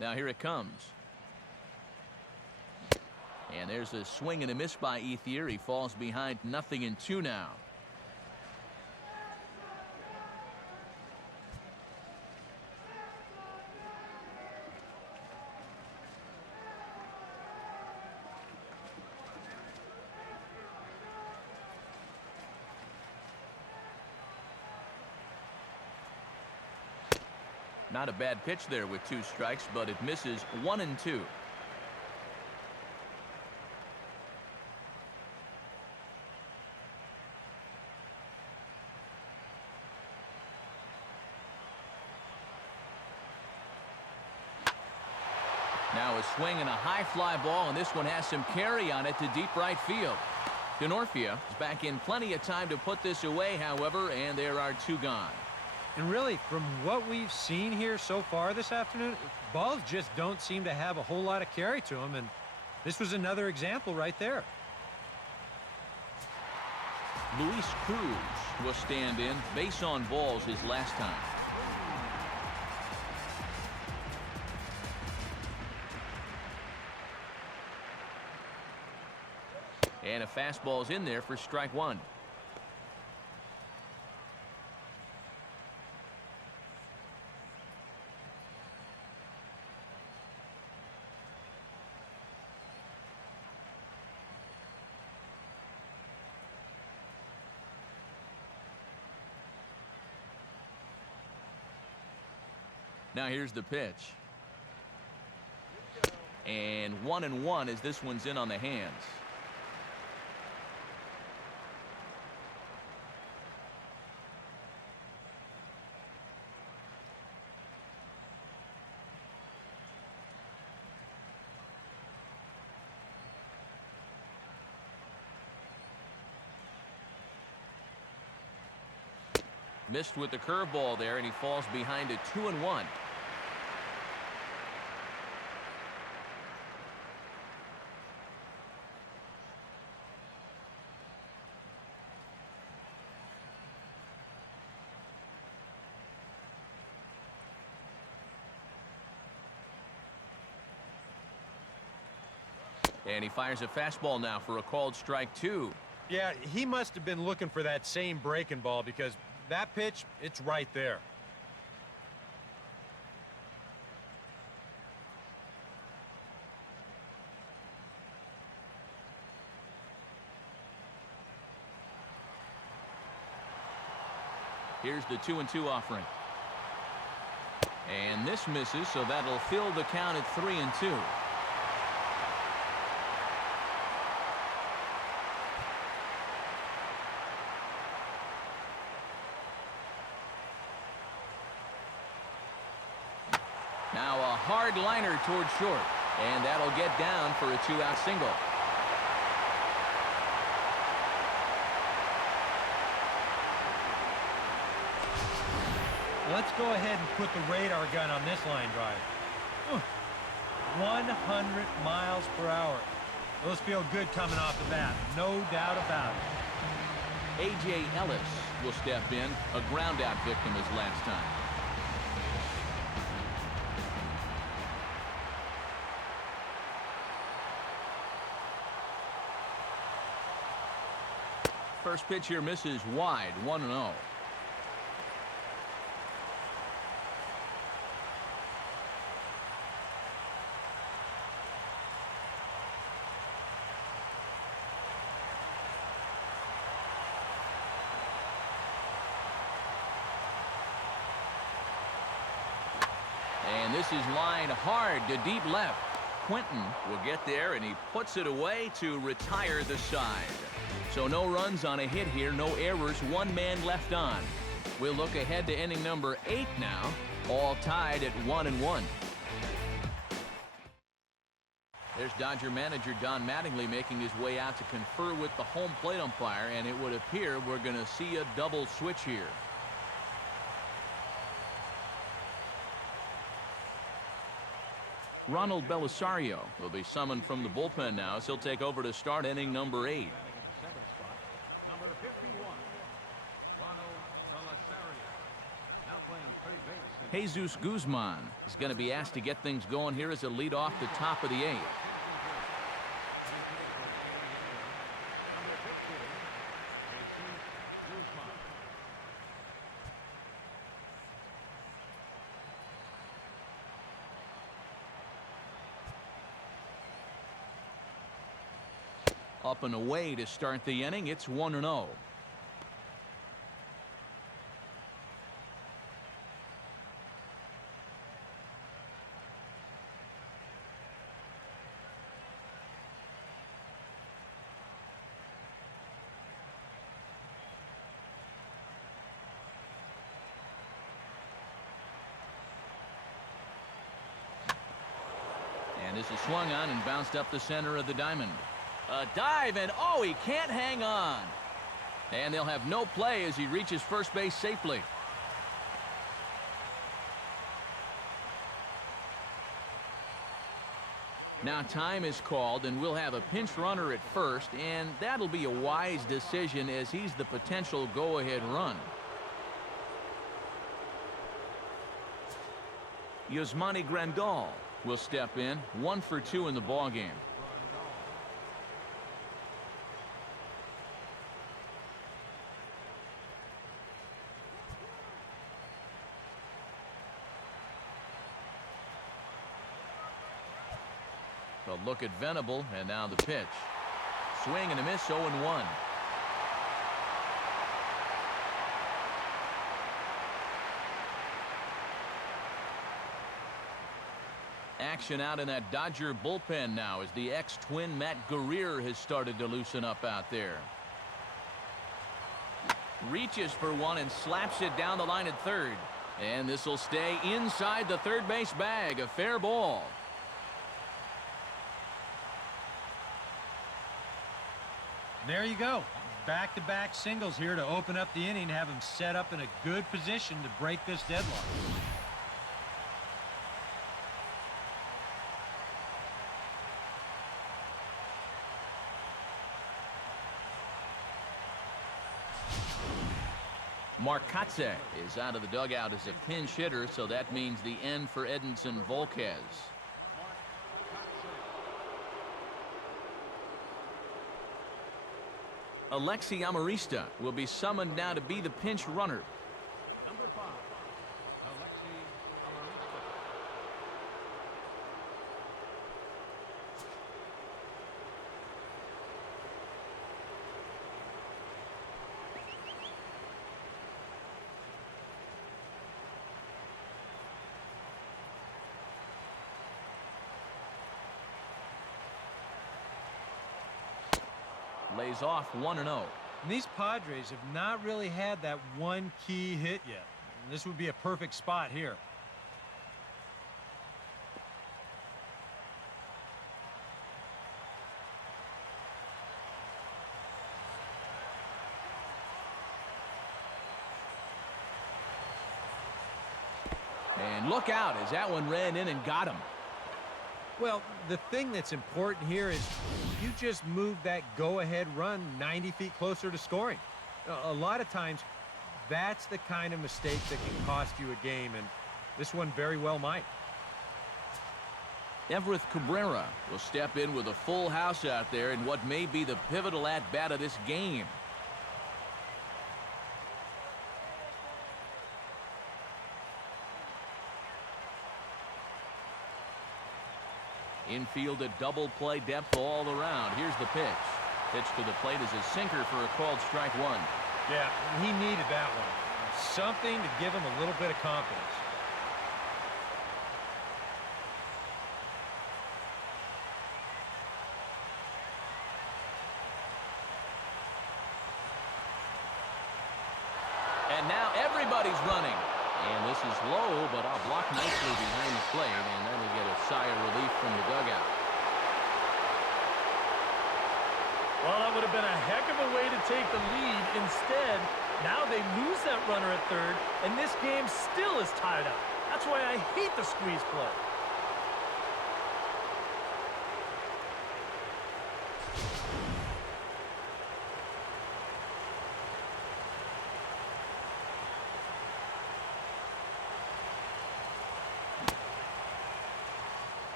Now here it comes. And there's a swing and a miss by Ethier. He falls behind 0-2 now. Not a bad pitch there with 2 strikes, but it misses 1-2. Now a swing and a high fly ball, and this one has some carry on it to deep right field. Denorfia is back in plenty of time to put this away, however, and there are 2 gone. And really, from what we've seen here so far this afternoon, balls just don't seem to have a whole lot of carry to them, and this was another example right there. Luis Cruz will stand in. Base on balls his last time. And a fastball's in there for strike one. Now here's the pitch. And 1-1 as this one's in on the hands. Missed with the curveball there, and he falls behind a 2-1. And he fires a fastball now for a called strike two. Yeah, he must have been looking for that same breaking ball because that pitch, it's right there. Here's the 2-2 offering. And this misses, so that'll fill the count at 3-2. Now a hard liner toward short, and that'll get down for a 2-out single. Let's go ahead and put the radar gun on this line drive. 100 miles per hour. Those feel good coming off the bat, no doubt about it. A.J. Ellis will step in, a ground-out victim his last time. First pitch here misses wide, 1-0. And this is lined hard to deep left. Quinton will get there, and he puts it away to retire the side. So no runs on a hit here, no errors, 1 man left on. We'll look ahead to inning number 8 now, all tied at 1-1. There's Dodger manager Don Mattingly making his way out to confer with the home plate umpire, and it would appear we're going to see a double switch here. Ronald Belisario will be summoned from the bullpen now as he'll take over to start inning number 8. Number 51, Ronald Belisario. Now playing third base. Jesus Guzman is going to be asked to get things going here as a lead off the top of the 8th. Number 15, Jesus Guzman. Up and away to start the inning. It's 1-0. And this is swung on and bounced up the center of the diamond. A dive, and oh, he can't hang on. And they'll have no play as he reaches first base safely. Now time is called, and we'll have a pinch runner at first, and that'll be a wise decision as he's the potential go-ahead run. Yasmani Grandal will step in, 1 for 2 in the ballgame. A look at Venable, and now the pitch. Swing and a miss, 0-1. Action out in that Dodger bullpen now as the ex-Twin Matt Guerrier has started to loosen up out there. Reaches for one and slaps it down the line at third. And this will stay inside the third base bag. A fair ball. There you go. Back-to-back singles here to open up the inning, have him set up in a good position to break this deadlock. Marcotte is out of the dugout as a pinch hitter, so that means the end for Edinson Volquez. Alexi Amarista will be summoned now to be the pinch runner. Number 5, Alexi Amarista. Lays off 1-0. And these Padres have not really had that one key hit yet. This would be a perfect spot here. And look out as that one ran in and got him. Well, the thing that's important here is you just move that go-ahead run 90 feet closer to scoring. A lot of times, that's the kind of mistake that can cost you a game, and this one very well might. Everett Cabrera will step in with a full house out there in what may be the pivotal at-bat of this game. Infield at double play depth all around. Here's the pitch. Pitch to the plate is a sinker for a called strike 1. Yeah, he needed that one. Something to give him a little bit of confidence. And now everybody's running. And this is low, but I'll block nicely behind the plate, and then we get a sigh of relief from the dugout. Well, that would have been a heck of a way to take the lead. Instead, now they lose that runner at third, and this game still is tied up. That's why I hate the squeeze play.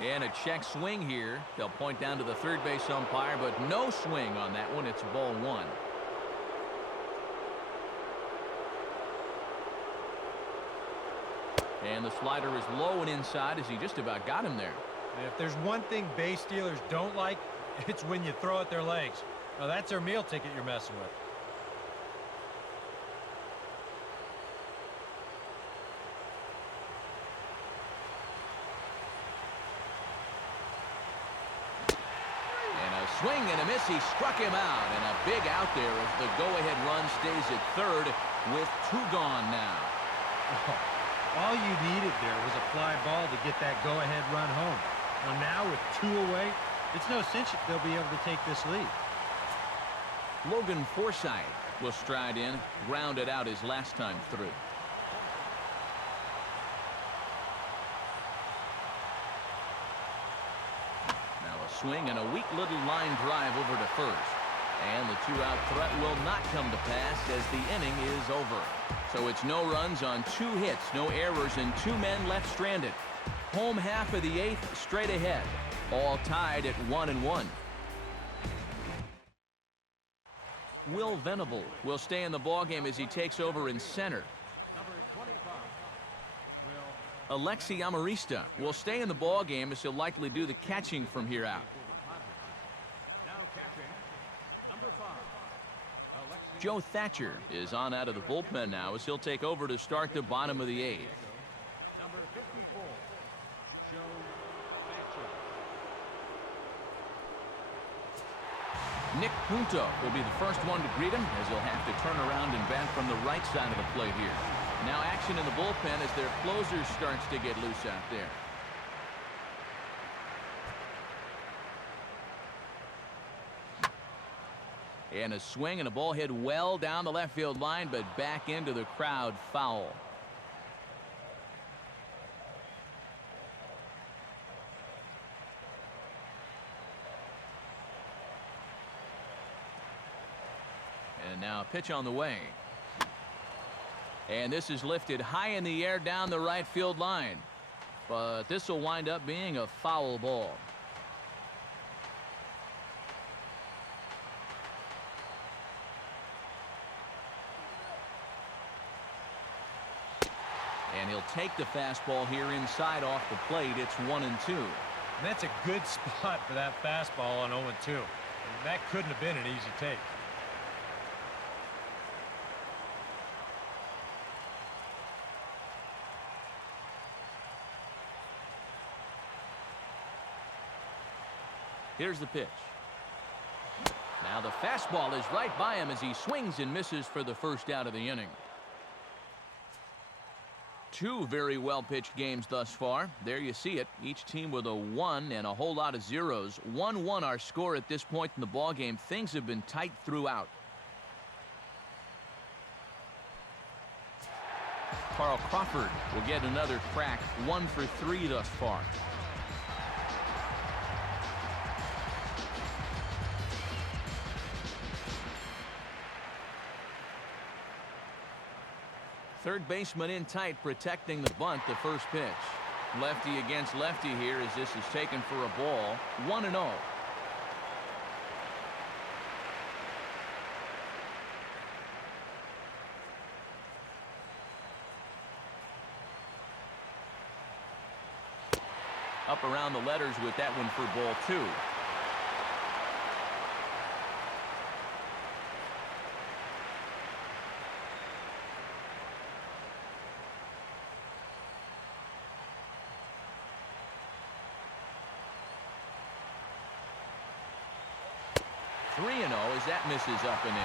And a check swing here. They'll point down to the third base umpire, but no swing on that one. It's ball one. And the slider is low and inside as he just about got him there. If there's one thing base stealers don't like, it's when you throw at their legs. Now, that's their meal ticket you're messing with. Swing and a miss. He struck him out, and a big out there as the go-ahead run stays at third with two gone now. All you needed there was a fly ball to get that go-ahead run home. Well, now with two away, it's no cinch that they'll be able to take this lead. Logan Forsythe will stride in, grounded out his last time through. Swing and a weak little line drive over to first. And the two-out threat will not come to pass as the inning is over. So it's no runs on 2 hits, no errors, and 2 men left stranded. Home half of the 8th straight ahead. All tied at 1-1. Will Venable will stay in the ballgame as he takes over in center. Number 25, Alexi Amarista will stay in the ballgame as he'll likely do the catching from here out. now catching, number 5, Alexi Joe Thatcher is on out of the bullpen now as he'll take over to start the bottom of the 8th. Number 54, Joe Thatcher. Nick Punto will be the first one to greet him as he'll have to turn around and bat from the right side of the plate here. Now action in the bullpen as their closer starts to get loose out there. And a swing and a ball hit well down the left field line, but back into the crowd, foul. And now a pitch on the way. And this is lifted high in the air down the right field line. But this will wind up being a foul ball. And he'll take the fastball here inside off the plate. It's 1-2. And that's a good spot for that fastball on 0-2. That couldn't have been an easy take. Here's the pitch. Now the fastball is right by him as he swings and misses for the first out of the inning. 2 very well pitched games thus far. There you see it. Each team with a 1 and a whole lot of zeros. 1-1 our score at this point in the ball game. Things have been tight throughout. Carl Crawford will get another crack. 1 for 3 thus far. Third baseman in tight, protecting the bunt, the first pitch. Lefty against lefty here as this is taken for a ball. 1-0. Up around the letters with that one for ball 2. As that misses up and in.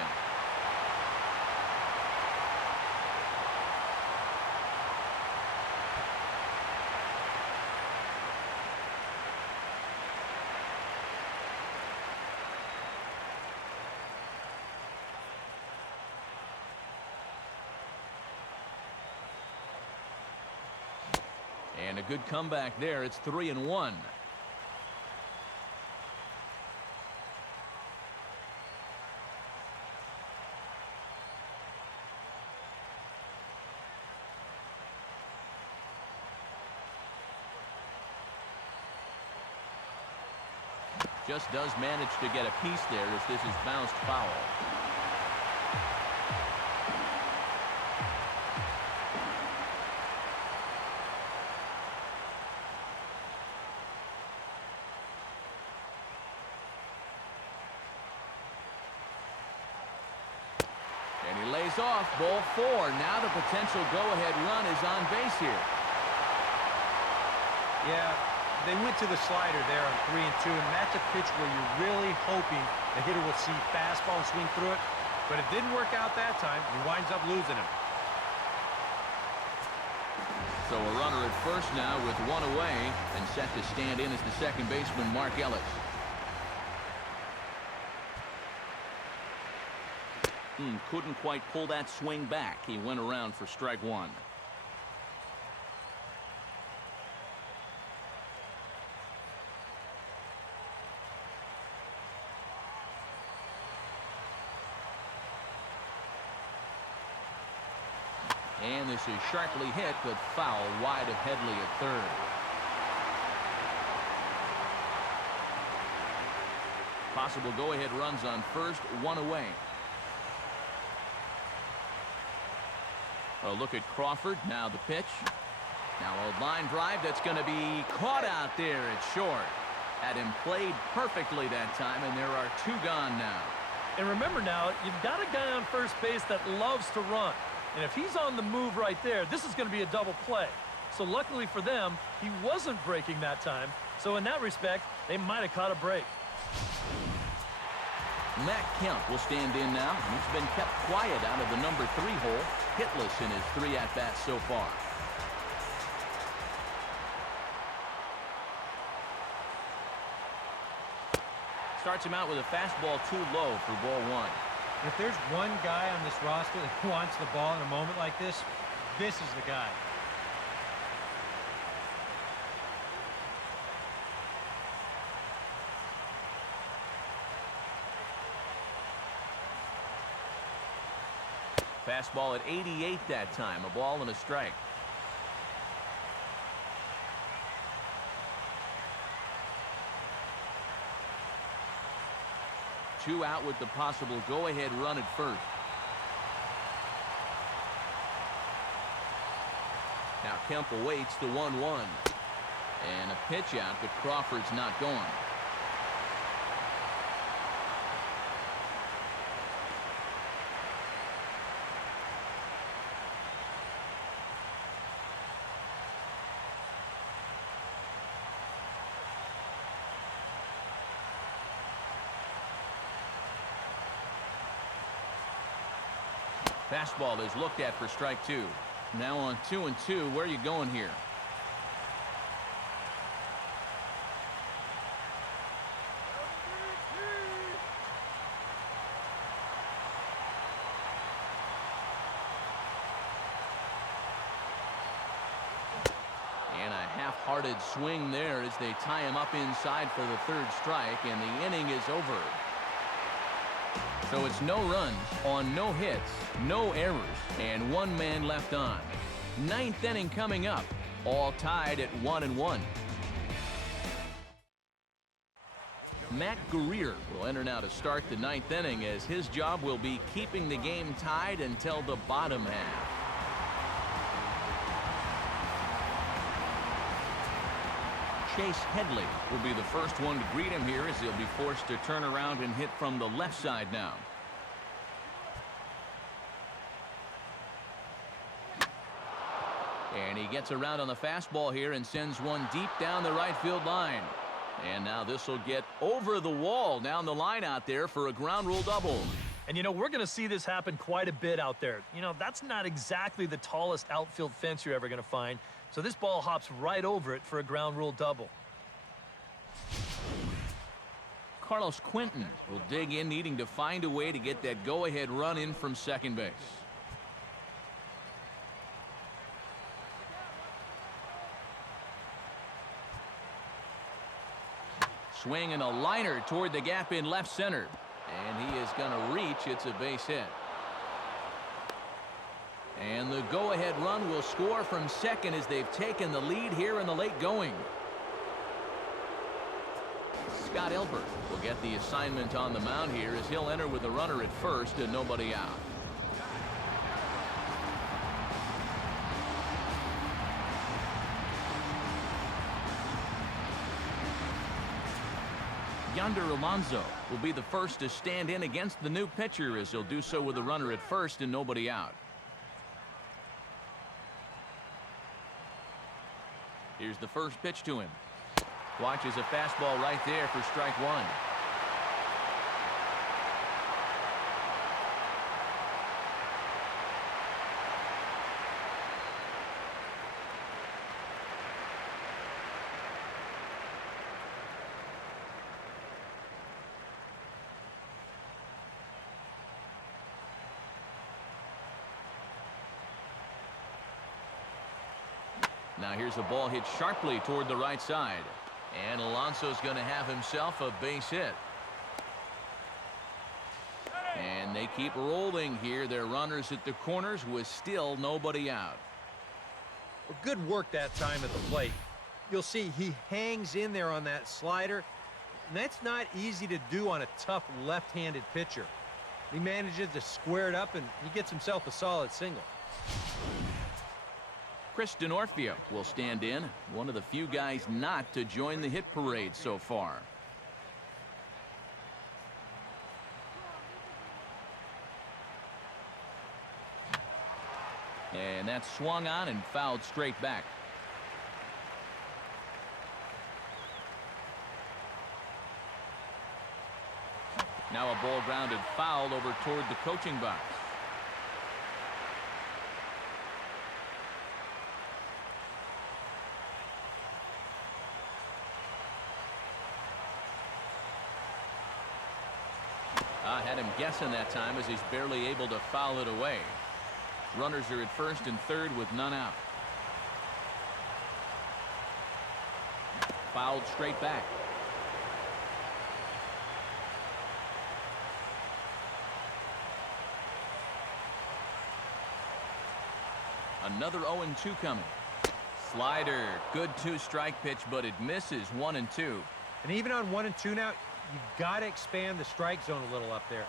And a good comeback there. It's 3-1. Just does manage to get a piece there as this is bounced foul. And he lays off. Ball 4. Now the potential go-ahead run is on base here. Yeah, they went to the slider there on 3 and 2, and that's a pitch where you're really hoping the hitter will see fastball and swing through it. But it didn't work out that time. He winds up losing him. So a runner at first now with one away, and set to stand in as the second baseman, Mark Ellis. Couldn't quite pull that swing back. He went around for strike 1. And this is sharply hit, but foul wide of Headley at third. Possible go-ahead runs on first, one away. A look at Crawford. Now the pitch. Now a line drive that's going to be caught out there. It's short. Had him played perfectly that time, and there are 2 gone now. And remember now, you've got a guy on first base that loves to run. And if he's on the move right there, this is going to be a double play. So luckily for them, he wasn't breaking that time. So in that respect, they might have caught a break. Matt Kemp will stand in now. He's been kept quiet out of the number 3 hole. Hitless in his 3 at-bats so far. Starts him out with a fastball too low for ball 1. If there's one guy on this roster that wants the ball in a moment like this is the guy. Fastball at 88 that time. A ball and a strike. Two out with the possible go-ahead run at first. Now Kemp awaits the 1-1. And a pitch out, but Crawford's not going. Fastball is looked at for strike 2. Now on 2-2, where are you going here? And a half-hearted swing there as they tie him up inside for the 3rd strike, and the inning is over. So it's no runs on no hits, no errors, and 1 man left on. 9th inning coming up, all tied at 1-1. Matt Guerrier will enter now to start the 9th inning, as his job will be keeping the game tied until the bottom half. Chase Headley will be the first one to greet him here, as he'll be forced to turn around and hit from the left side now. And he gets around on the fastball here and sends one deep down the right field line. And now this will get over the wall down the line out there for a ground rule double. And, you know, we're going to see this happen quite a bit out there. You know, that's not exactly the tallest outfield fence you're ever going to find. So this ball hops right over it for a ground rule double. Carlos Quentin will dig in, needing to find a way to get that go-ahead run in from second base. Swing and a liner toward the gap in left center. And he is going to reach. It's a base hit. And the go-ahead run will score from second as they've taken the lead here in the late going. Scott Elbert will get the assignment on the mound here as he'll enter with a runner at first and nobody out. Yonder Alonso will be the first to stand in against the new pitcher as he'll do so with a runner at first and nobody out. Here's the first pitch to him. Watches a fastball right there for strike one. Now here's a ball hit sharply toward the right side. And Alonso's going to have himself a base hit. And they keep rolling here. Their runners at the corners with still nobody out. Well, good work that time at the plate. You'll see he hangs in there on that slider. And that's not easy to do on a tough left-handed pitcher. He manages to square it up and he gets himself a solid single. Chris Denorfia will stand in, one of the few guys not to join the hit parade so far. And that's swung on and fouled straight back. Now a ball grounded foul over toward the coaching box. Had him guessing that time as he's barely able to foul it away. Runners are at first and third with none out. Fouled straight back. Another 0-2 coming. Slider, good two-strike pitch, but it misses 1-2. And even on 1-2 now, you've got to expand the strike zone a little up there.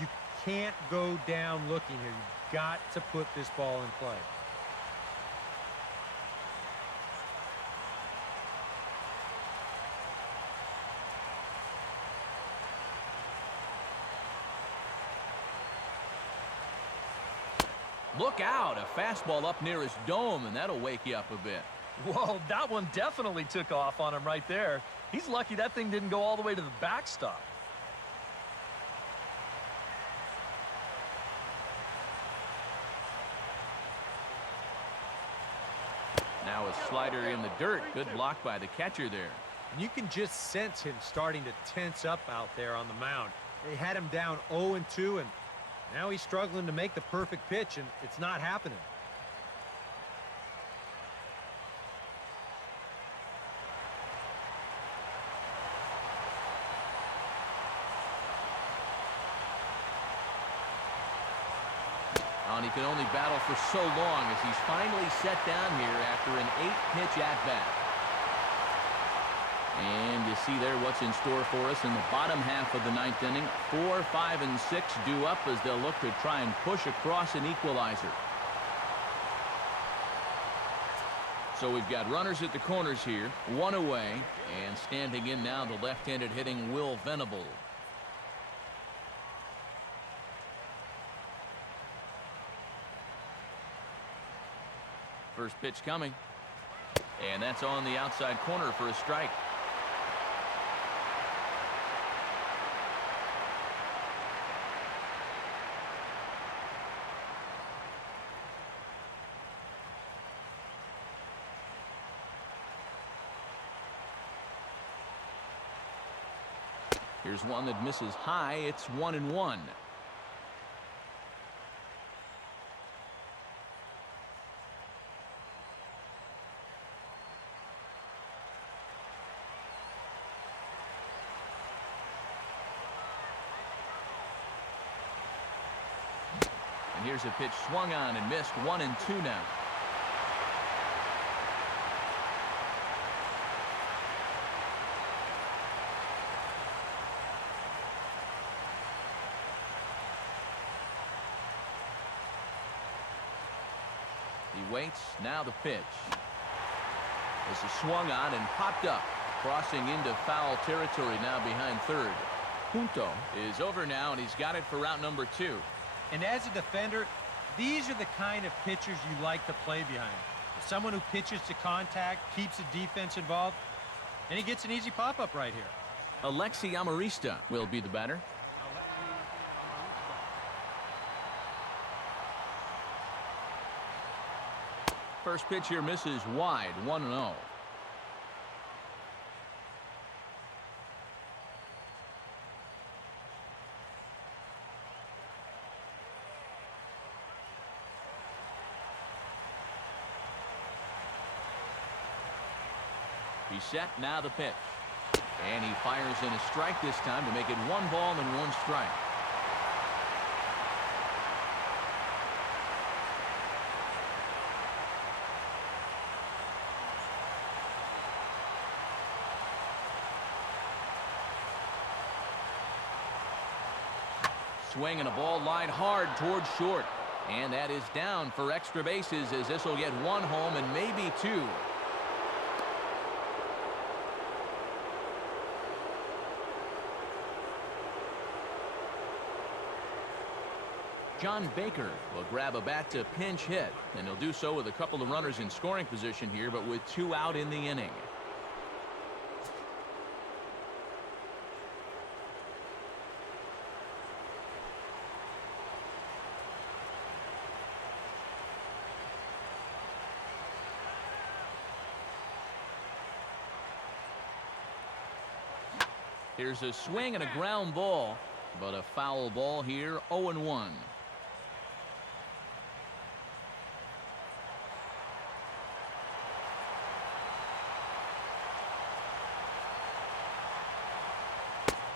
You can't go down looking here. You've got to put this ball in play. Look out, a fastball up near his dome, and that'll wake you up a bit. Whoa, that one definitely took off on him right there. He's lucky that thing didn't go all the way to the backstop. Now a slider in the dirt. Good block by the catcher there. And you can just sense him starting to tense up out there on the mound. They had him down 0-2, and now he's struggling to make the perfect pitch, and it's not happening. And he can only battle for so long as he's finally set down here after an 8-pitch at-bat. And you see there what's in store for us in the bottom half of the ninth inning. 4, 5, and 6 due up as they'll look to try and push across an equalizer. So we've got runners at the corners here, one away, and standing in now the left-handed hitting Will Venable. First pitch coming. And that's on the outside corner for a strike. Here's one that misses high. It's 1-1. And here's a pitch swung on and missed. 1-2 now. He waits. Now the pitch. This is swung on and popped up. Crossing into foul territory now behind third. Punto is over now, and he's got it for out number 2. And as a defender, these are the kind of pitchers you like to play behind. Someone who pitches to contact, keeps the defense involved, and he gets an easy pop-up right here. Alexi Amarista will be the batter. First pitch here misses wide, 1-0. He's set, now the pitch. And he fires in a strike this time to make it 1 ball and 1 strike. Swinging a ball line hard towards short. And that is down for extra bases, as this will get 1 home and maybe 2. John Baker will grab a bat to pinch hit, and he'll do so with a couple of runners in scoring position here, but with 2 out in the inning. Here's a swing and a ground ball, but a foul ball here, 0-1.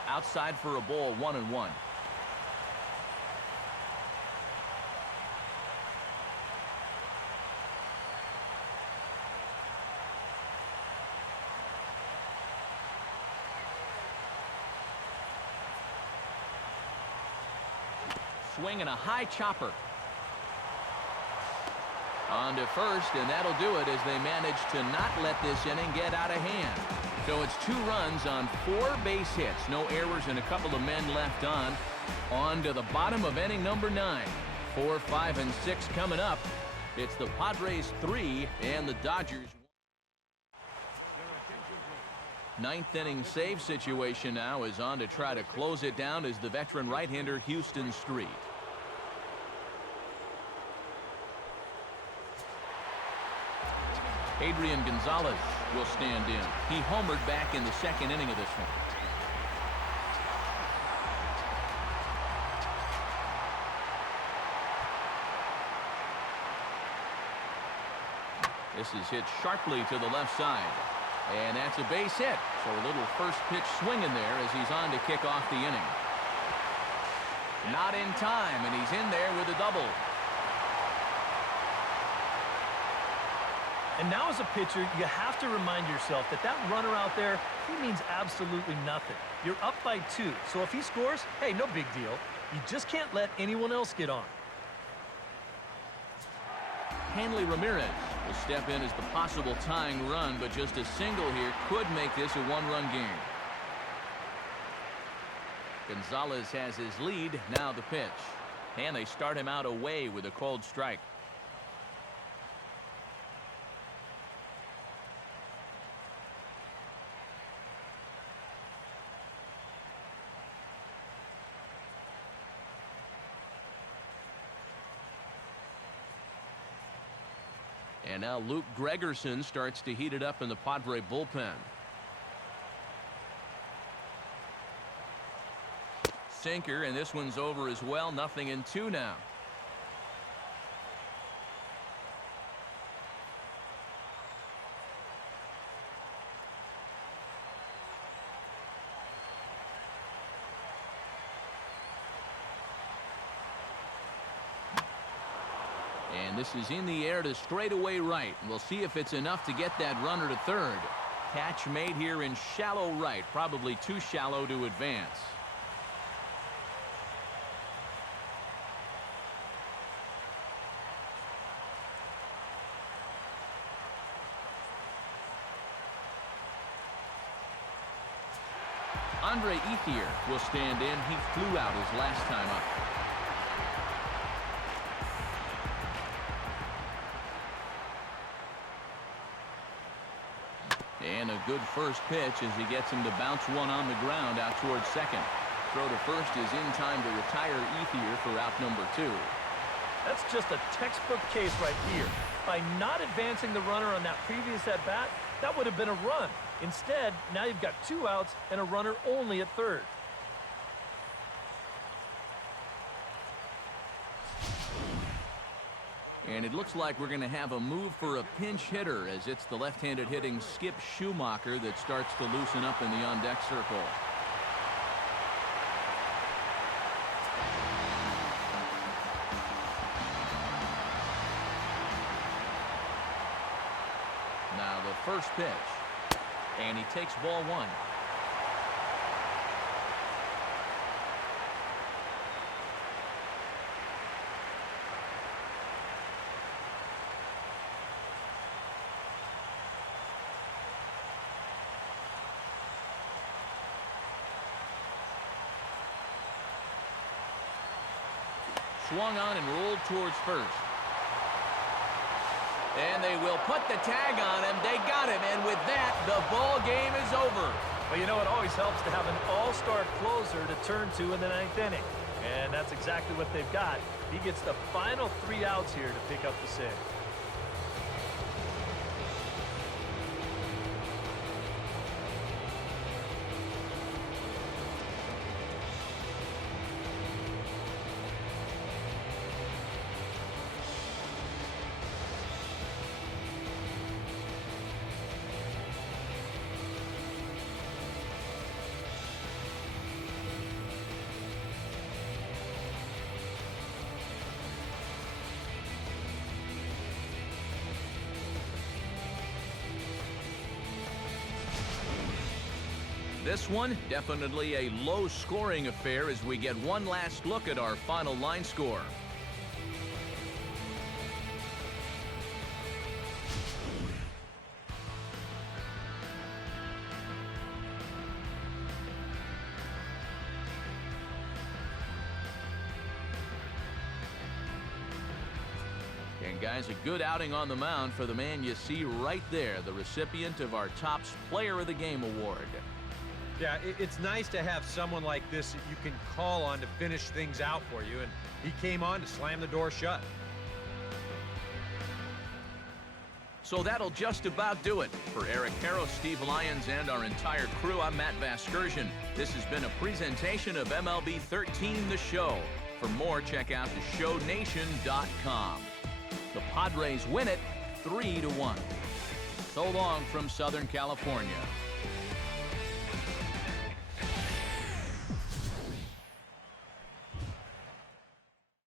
Outside for a ball, 1-1. Swinging a high chopper. On to first, and that'll do it as they manage to not let this inning get out of hand. So it's 2 runs on 4 base hits. No errors and a couple of men left on. On to the bottom of inning number 9. 4, 5, and 6 coming up. It's the Padres 3 and the Dodgers 1. 9th inning save situation now is on to try to close it down as the veteran right-hander Houston Street. Adrian Gonzalez will stand in. He homered back in the 2nd inning of this one. This is hit sharply to the left side. And that's a base hit. So a little first pitch swinging there as he's on to kick off the inning. Not in time, and he's in there with a double. And now as a pitcher, you have to remind yourself that that runner out there, he means absolutely nothing. You're up by 2, so if he scores, hey, no big deal. You just can't let anyone else get on. Hanley Ramirez will step in as the possible tying run, but just a single here could make this a 1-run game. Gonzalez has his lead, now the pitch. And they start him out away with a cold strike. And now Luke Gregerson starts to heat it up in the Padre bullpen. Sinker, and this one's over as well. 0-2 now. And this is in the air to straightaway right. We'll see if it's enough to get that runner to third. Catch made here in shallow right, probably too shallow to advance. Andre Ethier will stand in. He flew out his last time up. And a good first pitch as he gets him to bounce one on the ground out towards second. Throw to first is in time to retire Ethier for out number 2. That's just a textbook case right here. By not advancing the runner on that previous at-bat, that would have been a run. Instead, now you've got 2 outs and a runner only at third. And it looks like we're going to have a move for a pinch hitter, as it's the left-handed hitting Skip Schumacher that starts to loosen up in the on-deck circle. Now the first pitch, and he takes ball 1. Swung on and rolled towards first. And they will put the tag on him. They got him, and with that, the ball game is over. But you know, it always helps to have an all-star closer to turn to in the 9th inning. And that's exactly what they've got. He gets the final 3 outs here to pick up the save. This one, definitely a low-scoring affair as we get one last look at our final line score. And guys, a good outing on the mound for the man you see right there, the recipient of our Topps Player of the Game award. Yeah, it's nice to have someone like this that you can call on to finish things out for you, and he came on to slam the door shut. So that'll just about do it. For Eric Harrow, Steve Lyons, and our entire crew, I'm Matt Vasgersian. This has been a presentation of MLB 13 The Show. For more, check out theshownation.com. The Padres win it 3-1. So long from Southern California.